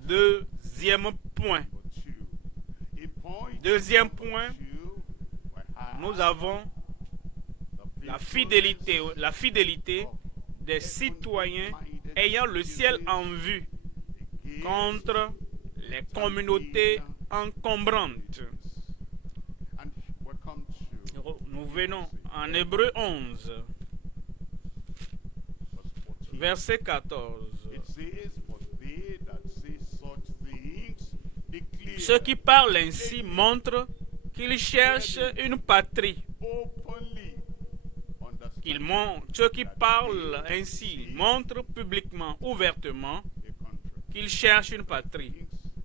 Deuxième point. Deuxième point, nous avons la fidélité des citoyens ayant le ciel en vue contre les communautés encombrantes. Nous venons en Hébreux 11, verset 14. Ceux qui parlent ainsi montrent qu'ils cherchent une patrie. Ceux qui parlent ainsi montrent publiquement, ouvertement, qu'ils cherchent une patrie.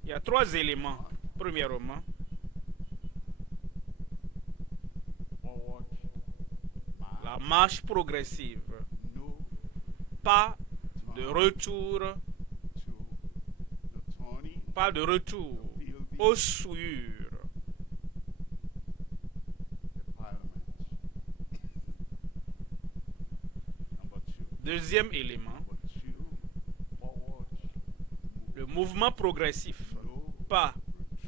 Il y a trois éléments. Premièrement, la marche progressive. Pas de retour aux souillures. Deuxième élément, le mouvement progressif, pas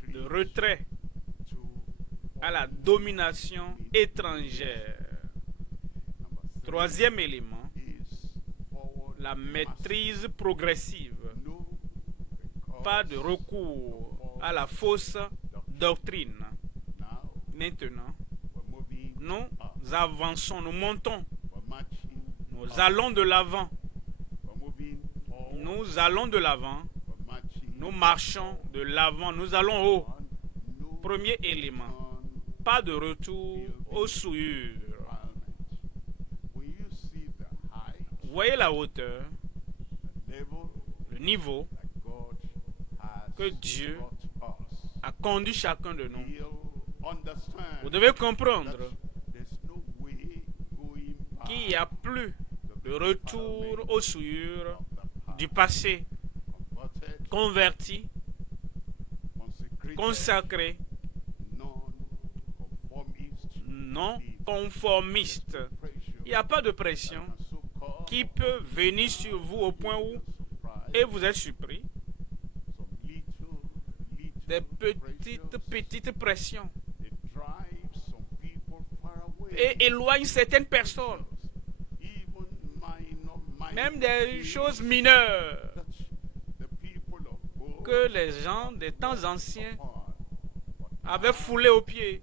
de retrait à la domination étrangère. Troisième élément, la maîtrise progressive, pas de recours à la fausse doctrine. Maintenant, nous avançons, nous montons, nous allons de l'avant, nous allons de l'avant, nous marchons de l'avant, nous allons haut. Premier élément, pas de retour aux souillures. Vous voyez la hauteur, le niveau que Dieu a conduit chacun de nous. Vous devez comprendre qu'il n'y a plus de retour aux souillures du passé, converti, consacré, non conformiste. Il n'y a pas de pression qui peut venir sur vous au point où, et vous êtes surpris, des petites pressions et éloignent certaines personnes, même des choses mineures que les gens des temps anciens avaient foulées aux pieds.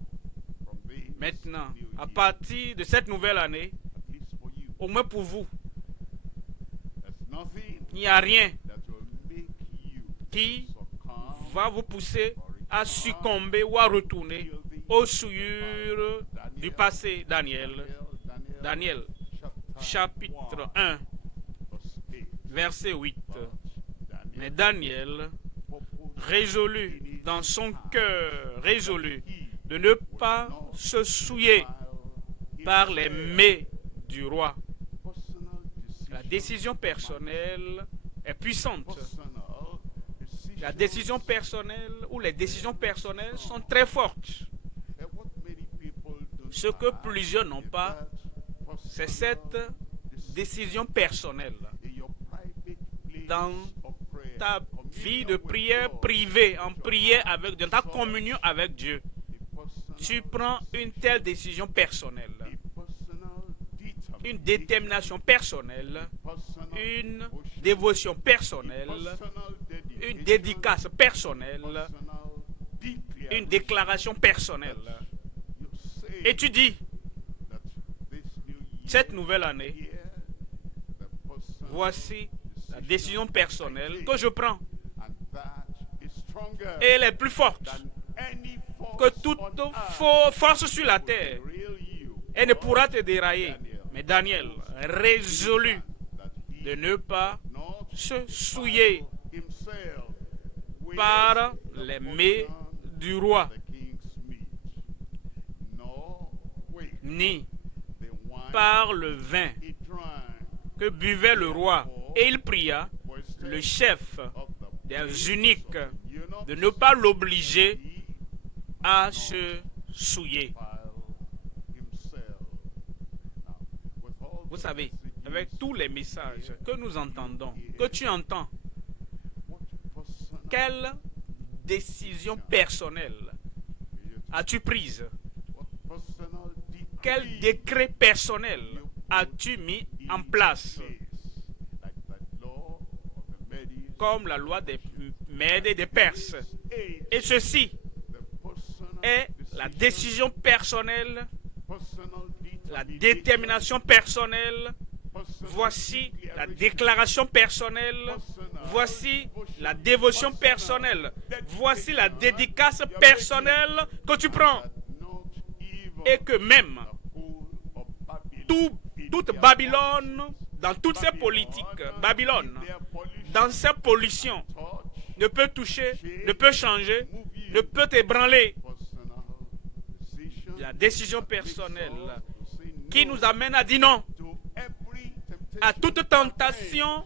Maintenant, à partir de cette nouvelle année, au moins pour vous, il n'y a rien qui va vous pousser à succomber ou à retourner aux souillures du passé. Daniel, chapitre 1, verset 8. Mais Daniel, résolu dans son cœur, résolu de ne pas se souiller par les mets du roi. Personal La decision décision personnelle est puissante. personal La decision décision personnelle ou les décisions personnelles sont très fortes. and what many people don't Ce que have plusieurs n'ont is pas, that c'est personal cette décision personnelle. in your private place Dans of prayer, ta communion vie de with prière God, privée, en prière avec Dieu, dans ta communion avec Dieu, a personal tu prends une telle décision personnelle, a personal une détermination personnelle, personal une devotion, dévotion personnelle, personal dedication, une dédicace personnelle, personal declaration. une déclaration personnelle. You say Et tu dis, that this new year, cette nouvelle année, here, the personal voici la décision decision personnelle que je prends. and that is stronger Et elle est plus forte than any force que toute on earth force sur la could terre. derail you. Elle ne pourra te dérailler. Mais Daniel, résolu That he de ne pas not se souiller himself with par the les portion mets du roi, of the king's meat, nor with ni the wine par le vin he drank. que buvait le roi. Et il pria Was le chef of the des eunuques eunuch de ne pas l'obliger he à se souiller. defile himself. Now, with all Vous the savez, messages, avec tous les messages que nous entendons, que tu entends, what personal quelle décision personnelle as-tu prise? what personal Quel decree décret personnel as-tu mis en place? like that law of the Medes, Comme la loi des Mèdes et des Perses. Et ceci the personal est la décision personnelle, personal la determination, détermination personnelle. personal Voici la declaration, déclaration personnelle. Voici la dévotion personnelle. Voici la dédicace personnelle que tu prends. that not even Et que même the whole of Babylon toute Babylone, dans toutes ses politiques, Babylone, dans ses pollutions, touch ne peut toucher, ne peut changer, ne peut ébranler personal decision la décision personnelle to say qui no nous amène à dire non to every temptation à toute tentation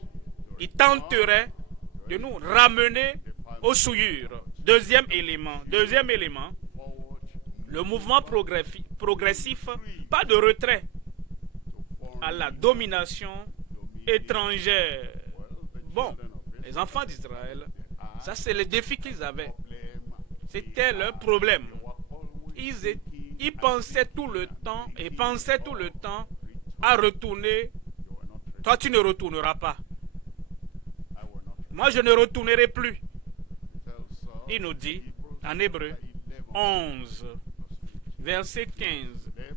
qui tenterait de nous ramener aux souillures. Deuxième élément, forward le mouvement progressif, pas de retrait to foreign à la domination étrangère. Bon, children of les enfants d'Israël, Israel ça c'est le défi qu'ils avaient. problem. C'était leur problème. Were always Ils pensaient tout le temps et pensaient tout le temps à retourner. you were not ready. Toi, tu ne retourneras pas. I were not ready. Moi, je ne retournerai plus. Tells us Il nous dit Hebrews en Hébreu chapter 11, 11, verset 15.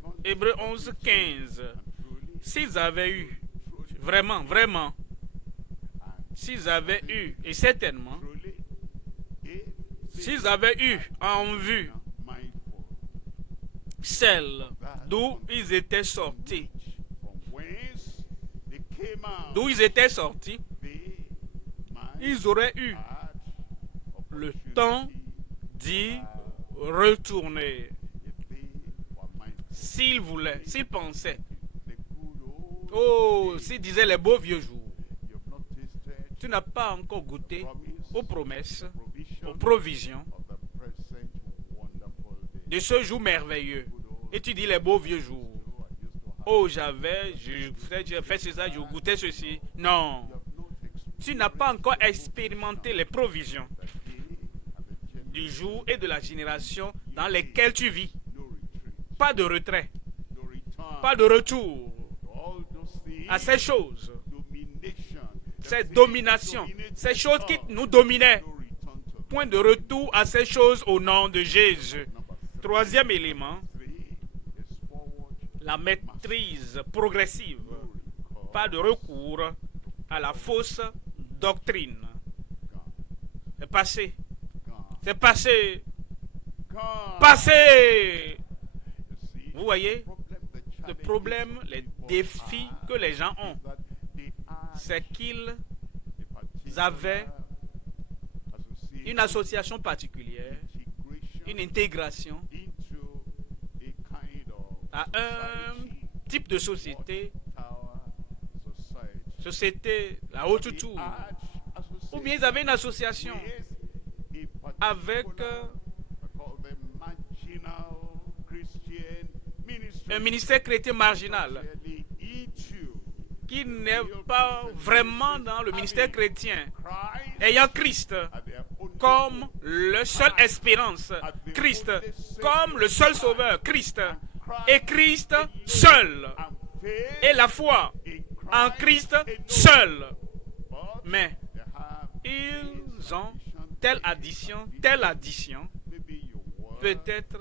11, Hébreu 11, 15. and truly, S'ils avaient eu, vraiment, s'ils avaient eu, et certainement, truly, if s'ils avaient eu en vue mindful, celle d'où ils étaient sortis, from whence they came out, d'où ils étaient sortis, they might ils auraient eu had le opportunity temps d'y retourner. if they were mindful. S'ils voulaient, s'ils pensaient, The good old oh, s'ils disaient les beaux vieux jours, you have not tasted tu n'as pas encore goûté promise, aux promesses, provision aux provisions of the present wonderful day. de ce jour merveilleux. Et tu dis les beaux vieux jours. So I used to have Oh, j'ai fait ça, je goûtais ceci. Non, not experienced tu n'as pas encore expérimenté les provisions the day and the general du jour et de la génération dans lesquelles tu vis. no retreat, Pas de retrait, no return pas de retour to all those things, à ces choses, domination, the ces things dominations, dominated ces choses qui us, nous dominaient. no return to Point de retour à ces choses au nom de Jésus. number Troisième élément, 3 is forward, la maîtrise progressive. recall, Pas de recours à la fausse doctrine. gone, C'est passé. gone, C'est passé. gone. Passé. You see, Vous voyez, the le challenge problème, les défis que les gens ont, that they are c'est qu'ils a particular avaient association, une association particulière, integration une intégration into a kind of à un society type de société, Tower Society. société, la haute The tour, Arch ou bien ils Association avaient une association with avec called the Marginal Christian Ministry. un ministère chrétien marginal Really issue qui n'est pas vraiment dans le ministère chrétien, Christ ayant Christ at their own comme le seul espérance, Christ comme le seul sauveur, Christ et Christ seul, and faith et la foi in en Christ alone. seul. But Mais they have ils ont telle addition, maybe you were peut-être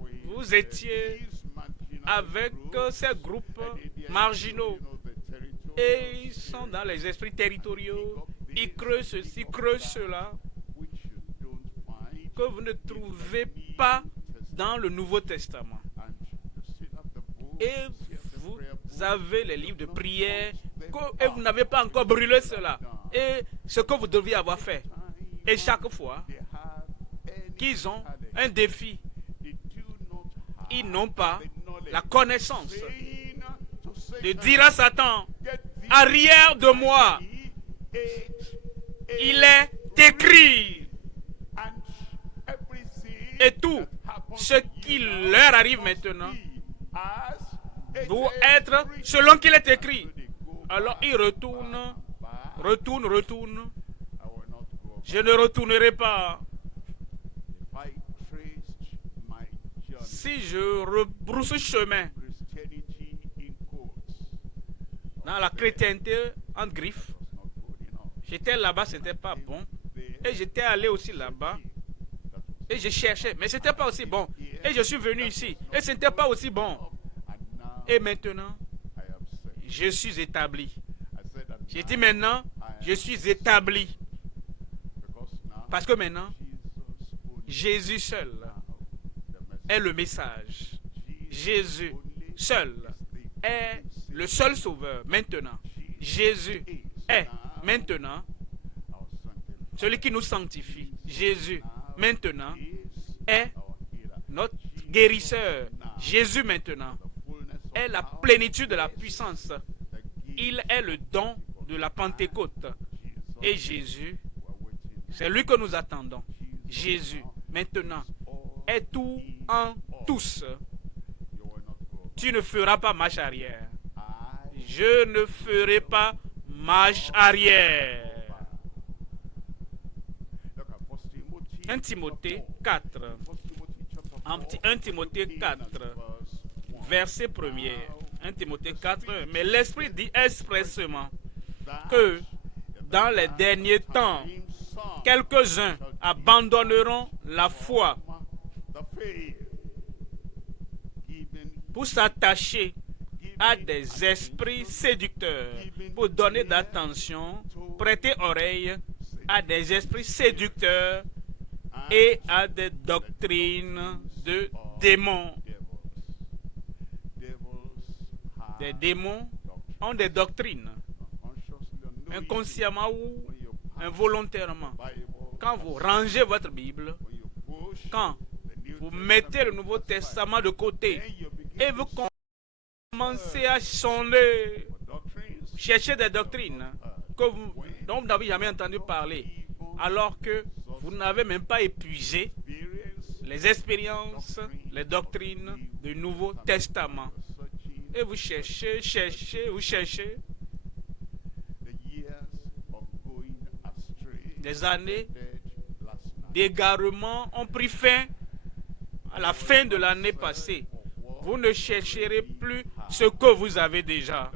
with vous étiez these marginal avec groups, ces groupes and they are, marginaux you know, the territorial et ils sont dans les esprits territoriaux, ils creusent ceci, creusent cela, which you don't find que vous ne trouvez pas dans le Nouveau Testament. and you still have the books, Et you have the vous prayer books, avez les livres de not prière touched them et vous n'avez pas encore brûlé cela. Et ce que vous deviez avoir fait. time. Et chaque fois They have any qu'ils ont challenge. un défi, They do not have ils n'ont pas the knowledge. la connaissance Saying to de Satan, dire à Satan, get thee arrière de moi, it il est écrit. and everything Et tout that happens ce to qui you now leur arrive must maintenant be as it doit is être written. selon qu'il est écrit. So they go Alors back, il retourne, back. retourne. I will not go back. Je ne retournerai pas. If I traced my journey, Si je rebrousse chemin Christianity in quotes, dans la chrétienté en griffe, was not good enough. j'étais là-bas, c'était pas bon. There Et j'étais allé aussi là-bas that was et je cherchais, mais c'était pas aussi bon. Et je suis venu ici et ce n'était pas aussi bon. and now Et maintenant, I am saved. je suis établi. I said that J'ai now dit maintenant, je suis établi. because now Parce que maintenant, Jesus only Jésus seul now the message. est le message. Jésus only seul is the est le seul sauveur. Maintenant, Jésus est maintenant our sanctifier. celui qui nous sanctifie. Jésus maintenant Is est our healer. notre guérisseur. Jésus maintenant The fullness of est la power, plénitude de la puissance. the gift Il est le don de la Pentecôte. Jesus. Et Jésus, We're waiting. c'est lui que nous attendons. Jésus maintenant All est tout en tous. you will not go. Tu ne feras pas marche arrière. I Je ne ferai pas marche arrière. look at 1 Timothy. 1 Timothée 4. 1 Timothy chapter 4. 1 Timothée 4, verse 1. verset 1er. 1 Timothée 4, mais l'Esprit dit expressément That que dans les derniers temps, some quelques-uns abandonneront la foi the faith, giving pour s'attacher à des esprits séducteurs, pour donner d'attention, prêter oreille à des esprits séducteurs et à des doctrines de démons. Des démons ont des doctrines, inconsciemment ou involontairement. Quand vous rangez votre Bible, quand vous mettez le Nouveau Testament de côté et vous commencez à sonder, chercher des doctrines dont vous n'avez jamais entendu parler, alors que vous n'avez même pas épuisé les expériences, les doctrines du Nouveau Testament. Et vous cherchez, vous cherchez. Des années d'égarement ont pris fin à la fin de l'année passée. Vous ne chercherez plus ce que vous avez déjà.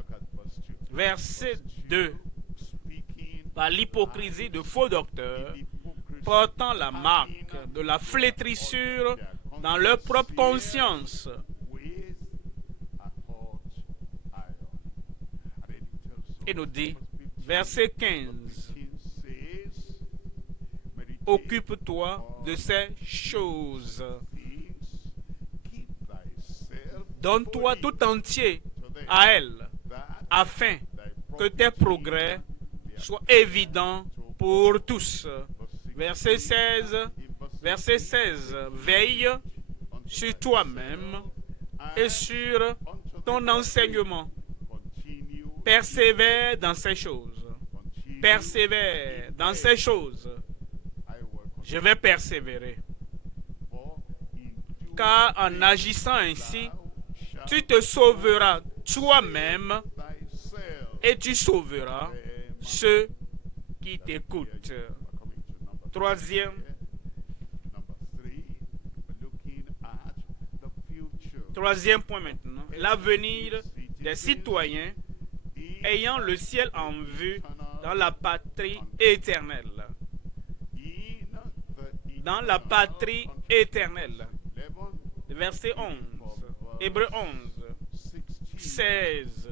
Verset 2. Par l'hypocrisie de faux docteurs, portant la marque de la flétrissure dans leur propre conscience. Et nous dit, verset 15, occupe-toi de ces choses. Donne-toi tout entier à elles, afin que tes progrès soient évidents pour tous. Verset 16, veille sur toi-même et sur ton enseignement. Persévère dans ces choses. Persévère dans ces choses. Je vais persévérer. Car en agissant ainsi, tu te sauveras toi-même et tu sauveras ceux qui t'écoutent. Troisième point maintenant. L'avenir des citoyens ayant le ciel en vue dans la patrie éternelle. Dans la patrie éternelle. Verset 11. Hébreux 11. 16.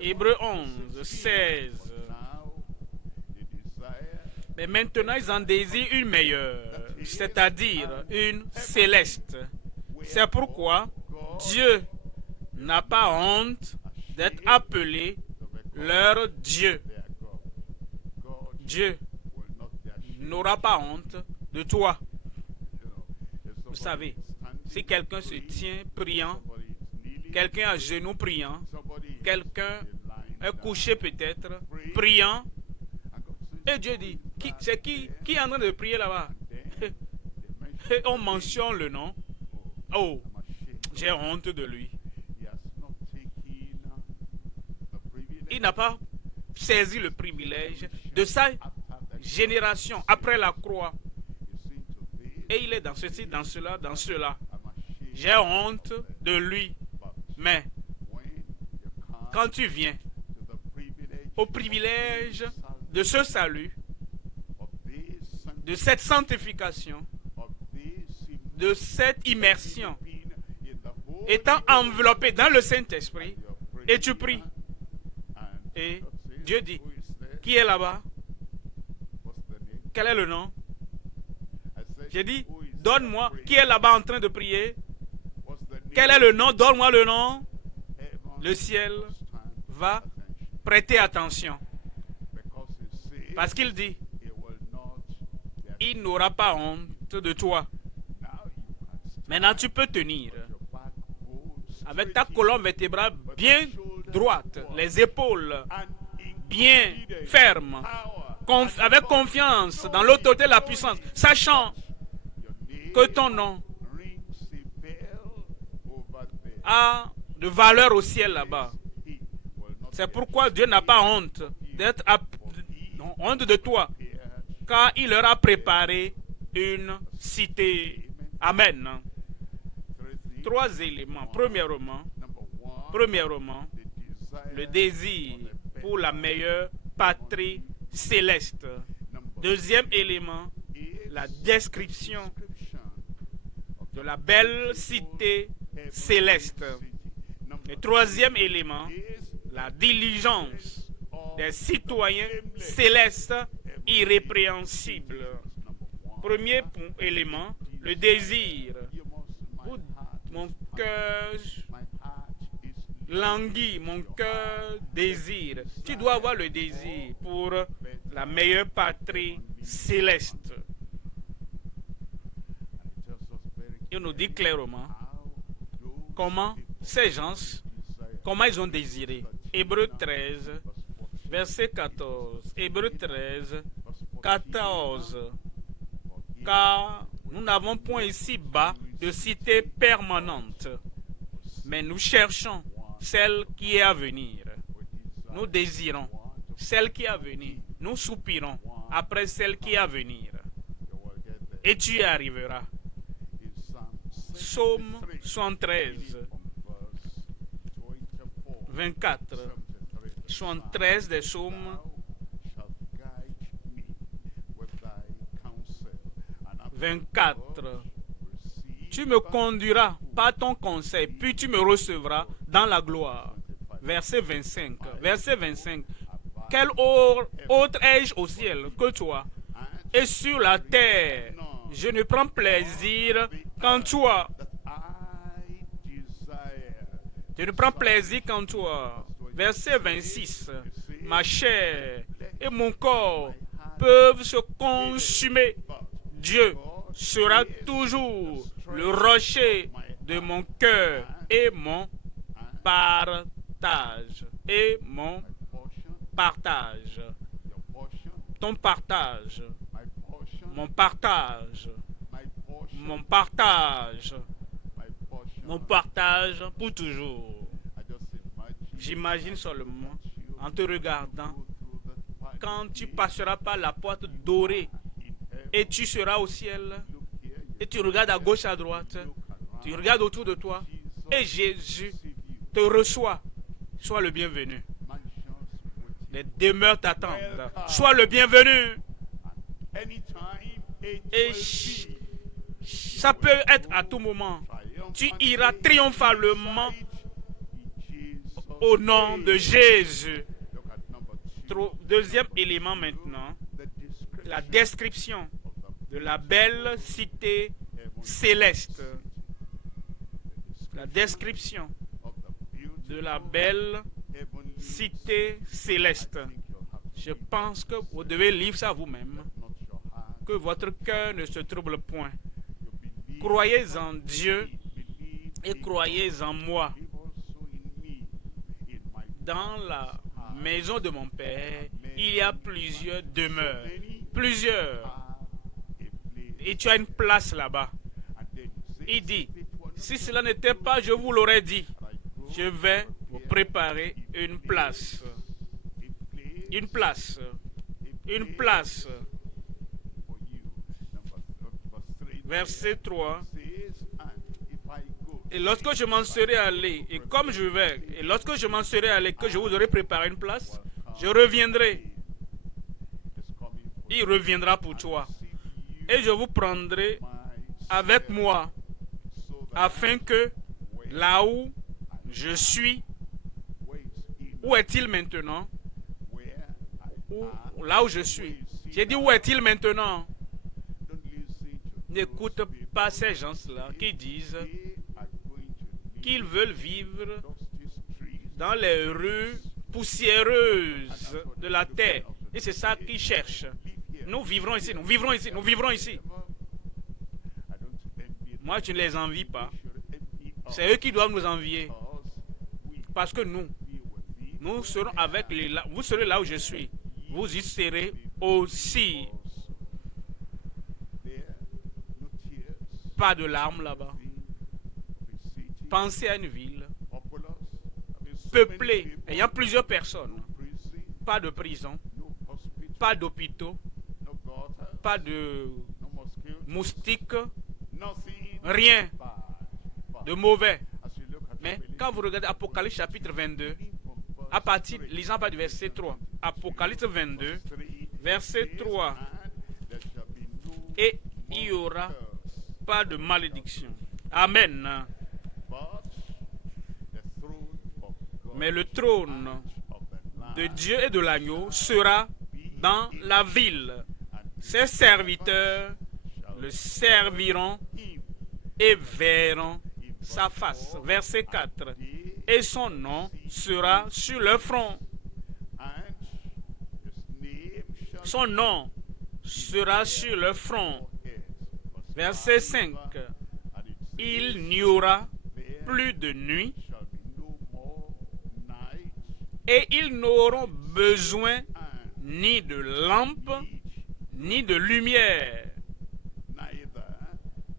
Hébreux 11. 16. Mais maintenant, ils en désirent une meilleure, c'est-à-dire une céleste. C'est pourquoi Dieu n'a pas honte d'être appelé leur Dieu. Dieu n'aura pas honte de toi. Vous savez, si quelqu'un se tient priant, quelqu'un à genoux priant, quelqu'un est couché peut-être, priant, et Dieu dit, c'est qui est en train de prier là-bas? Et on mentionne le nom. Oh, j'ai honte de lui. Il n'a pas saisi le privilège de sa génération après la croix. Et il est dans ceci, dans cela, dans cela. J'ai honte de lui. Mais quand tu viens au privilège de ce salut, de cette sanctification, de cette immersion, étant enveloppé dans le Saint-Esprit, et tu pries, et Dieu dit, qui est là-bas? Quel est le nom? J'ai dit, donne-moi, qui est là-bas en train de prier? Quel est le nom? Donne-moi le nom. Le ciel va prêter attention. Parce qu'il dit, il n'aura pas honte de toi. Maintenant, tu peux tenir avec ta colonne vertébrale bien droite, les épaules bien fermes, avec confiance dans l'autorité et la puissance, sachant que ton nom a de valeur au ciel là-bas. C'est pourquoi Dieu n'a pas honte d'être honte de toi, car il leur a préparé une cité. Amen. Trois éléments. Premièrement, le désir pour la meilleure patrie céleste. Deuxième élément, la description de la belle cité céleste. Et troisième élément, la diligence des citoyens célestes irrépréhensibles. Premier élément, le désir. Mon cœur languit, mon cœur désire. Tu dois avoir le désir pour la meilleure patrie céleste. Il nous dit clairement comment ces gens, comment ils ont désiré. Hébreux 13, verset 14. Hébreux 13, 14. Car nous n'avons point ici-bas de cité permanente, mais nous cherchons celle qui est à venir. Nous désirons celle qui est à venir. Nous soupirons après celle qui est à venir. Et tu y arriveras. Psaume 73, 24. 73 des psaumes. 24. Tu me conduiras par ton conseil, puis tu me recevras dans la gloire. Verset 25. Verset 25. Quel autre ai-je au ciel que toi? Et sur la terre, je ne prends plaisir qu'en toi. Je ne prends plaisir qu'en toi. Verset 26. Ma chair et mon corps peuvent se consumer. Dieu sera toujours le rocher de mon cœur et mon partage. Et mon my portion, partage. your portion, Ton partage. my portion, Mon partage. my portion, Mon partage. my portion. Mon partage pour toujours. I just imagine J'imagine seulement, en te regardant, go through that part quand tu passeras par la porte dorée in heaven. et tu seras au ciel, Look here, you et tu regardes à gauche, à droite, look around. tu regardes autour de toi, et Jésus Receive you. te reçoit. Sois le bienvenu. Mansions with you. Les demeures t'attendent. Sois le bienvenu. Anytime it Et will be. ça peut être à tout moment. Tu iras triomphalement au nom de Jésus. Look at number two. Deuxième élément maintenant, The description la description de la belle cité céleste. La description of the beauty de la belle heavenly cité céleste. think you'll have to Je pense que vous devez lire ça vous-même. not your hand. Que votre cœur ne se trouble point. You believe, Croyez en Dieu believe, et croyez en moi. believe also in me, in my Dans la maison de mon Père, il y a plusieurs demeures. Plusieurs. a place. Et tu as une place là-bas. And then you say, Il dit, si cela n'était pas, je vous l'aurais dit. Je vais vous préparer une place. Une place. Une place. for you. Verse 3 Verset 3. says, and if I go, Et lorsque je m'en serai allé, et comme je vais, et lorsque je m'en serai allé, que je vous aurai préparé une place, je reviendrai. is coming for Il reviendra pour toi. you, Et je vous prendrai avec moi, so that afin que là où je suis, where is he où est-il maintenant? where I am. Là où je suis. J'ai dit, où est-il maintenant? Don't listen to N'écoute pas ces gens-là qui disent they are going to live qu'ils veulent vivre dusty streets. dans les rues poussiéreuses de la terre. Et c'est ça qu'ils cherchent. Nous vivrons ici, nous vivrons ici, nous vivrons ici. I don't envy them. Moi, je ne les envie pas. They should envy us C'est eux qui doivent nous envier. because we Parce que nous, be with thee. nous serons avec les... Vous serez là où je suis. Vous y serez aussi. There, no tears. Pas de larmes là-bas. Think of a city, Pensez à une ville populous, having so many peuplée, people, ayant plusieurs personnes. no prison, Pas de prison, no hospital, pas d'hôpitaux, no gutter, pas de no mosquitoes, moustiques, nothing rien bad. de mauvais. As you look at Mais Revelation, quand vous regardez Apocalypse chapitre 22, from verse à partir, lisant pas du verset 3, Apocalypse 22, 3, verset 3, and there shall be no et il y aura curse, pas de malédiction. Amen. but the throne of God Mais le trône of the Lamb de Dieu et de l'agneau sera dans la ville. Ses serviteurs le serviront him et verront sa face. Verset 4. Et son nom sera sur leur front. and his name shall Son nom sera sur leur front. Verset 5. and it Il n'y aura plus de nuit shall be no more night et ils n'auront besoin and ni de lampe ni de lumière. neither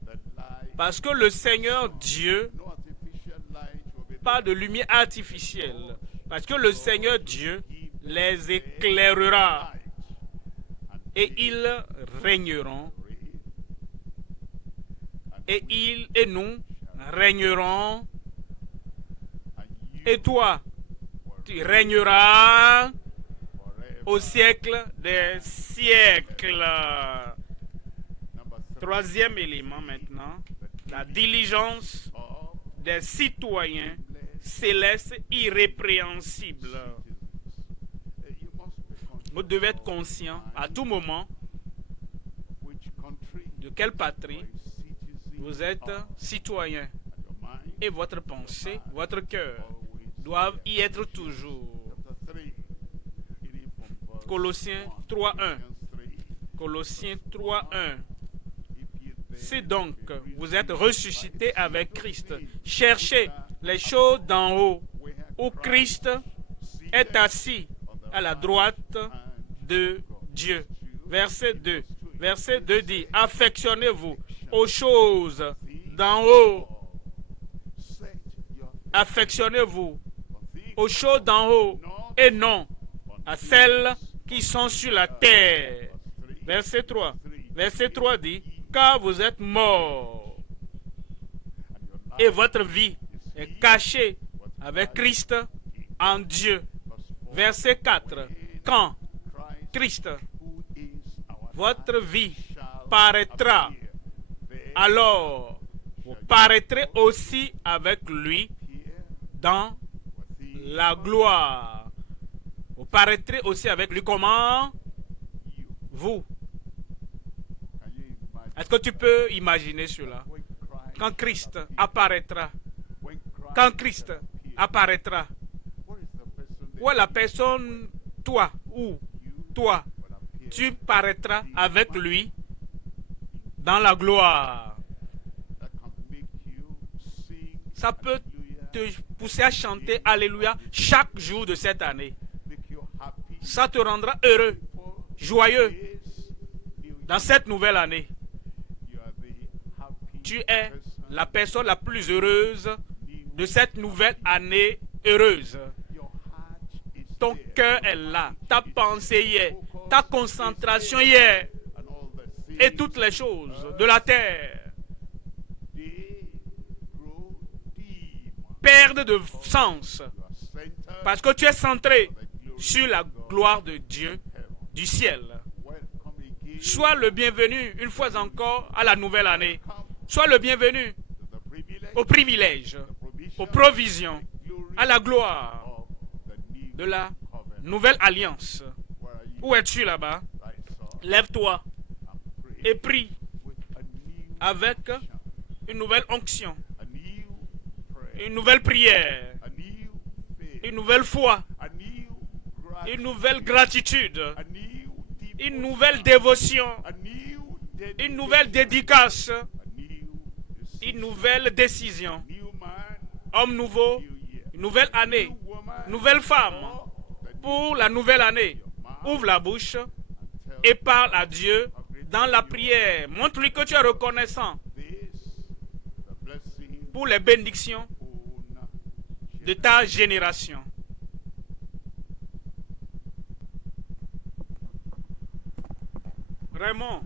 the light, Parce que le Seigneur Dieu, no artificial light will be pas de lumière artificielle, parce que le Seigneur Dieu les éclairera light et ils régneront et nous régnerons and you et toi tu régneras forever. au siècle des siècles. Number 3 Troisième élément maintenant, la diligence of des citoyens célestes irrépréhensibles. you must be conscious Vous devez être conscient à tout moment which country de quelle patrie or citizen vous êtes citoyen. and your mind Et votre pensée, votre cœur always. doivent y être toujours. Chapter 3, reading from verse Colossiens 1, 3:1. Colossians 3, Colossiens 3:1. if ye then Si donc vous êtes ressuscité avec Christ, cherchez les choses d'en haut, où Christ est assis à la droite de Dieu. Verset 2. Verset 2 dit, affectionnez-vous aux choses d'en haut. Affectionnez-vous aux choses d'en haut et non à celles qui sont sur la terre. Verset 3. Verset 3 dit, car vous êtes morts et votre vie est cachée avec Christ en Dieu. Verset 4. Quand Christ, votre vie, paraîtra, alors vous paraîtrez aussi avec lui dans la gloire. Vous paraîtrez aussi avec lui. Comment? Vous. Est-ce que tu peux imaginer cela? Quand Christ apparaîtra. Quand Christ apparaîtra. Où est la personne, toi, ou toi, tu paraîtras avec lui dans la gloire. Ça peut te pousser à chanter Alléluia chaque jour de cette année. Ça te rendra heureux, joyeux dans cette nouvelle année. Tu es la personne la plus heureuse de cette nouvelle année heureuse. Ton cœur est là, ta pensée y est, ta concentration y est, et toutes les choses de la terre perdent de sens parce que tu es centré sur la gloire de Dieu du ciel. Sois le bienvenu une fois encore à la nouvelle année. Sois le bienvenu au privilège, aux provisions, à la gloire de la nouvelle alliance. Où es-tu là-bas? Lève-toi et prie avec une nouvelle onction, une nouvelle prière, une nouvelle foi, une nouvelle gratitude, une nouvelle dévotion, une nouvelle dédicace, une nouvelle décision. Homme nouveau, nouvelle année, nouvelle femme pour la nouvelle année. Ouvre la bouche et parle à Dieu dans la prière. Montre-lui que tu es reconnaissant pour les bénédictions de ta génération. Raymond.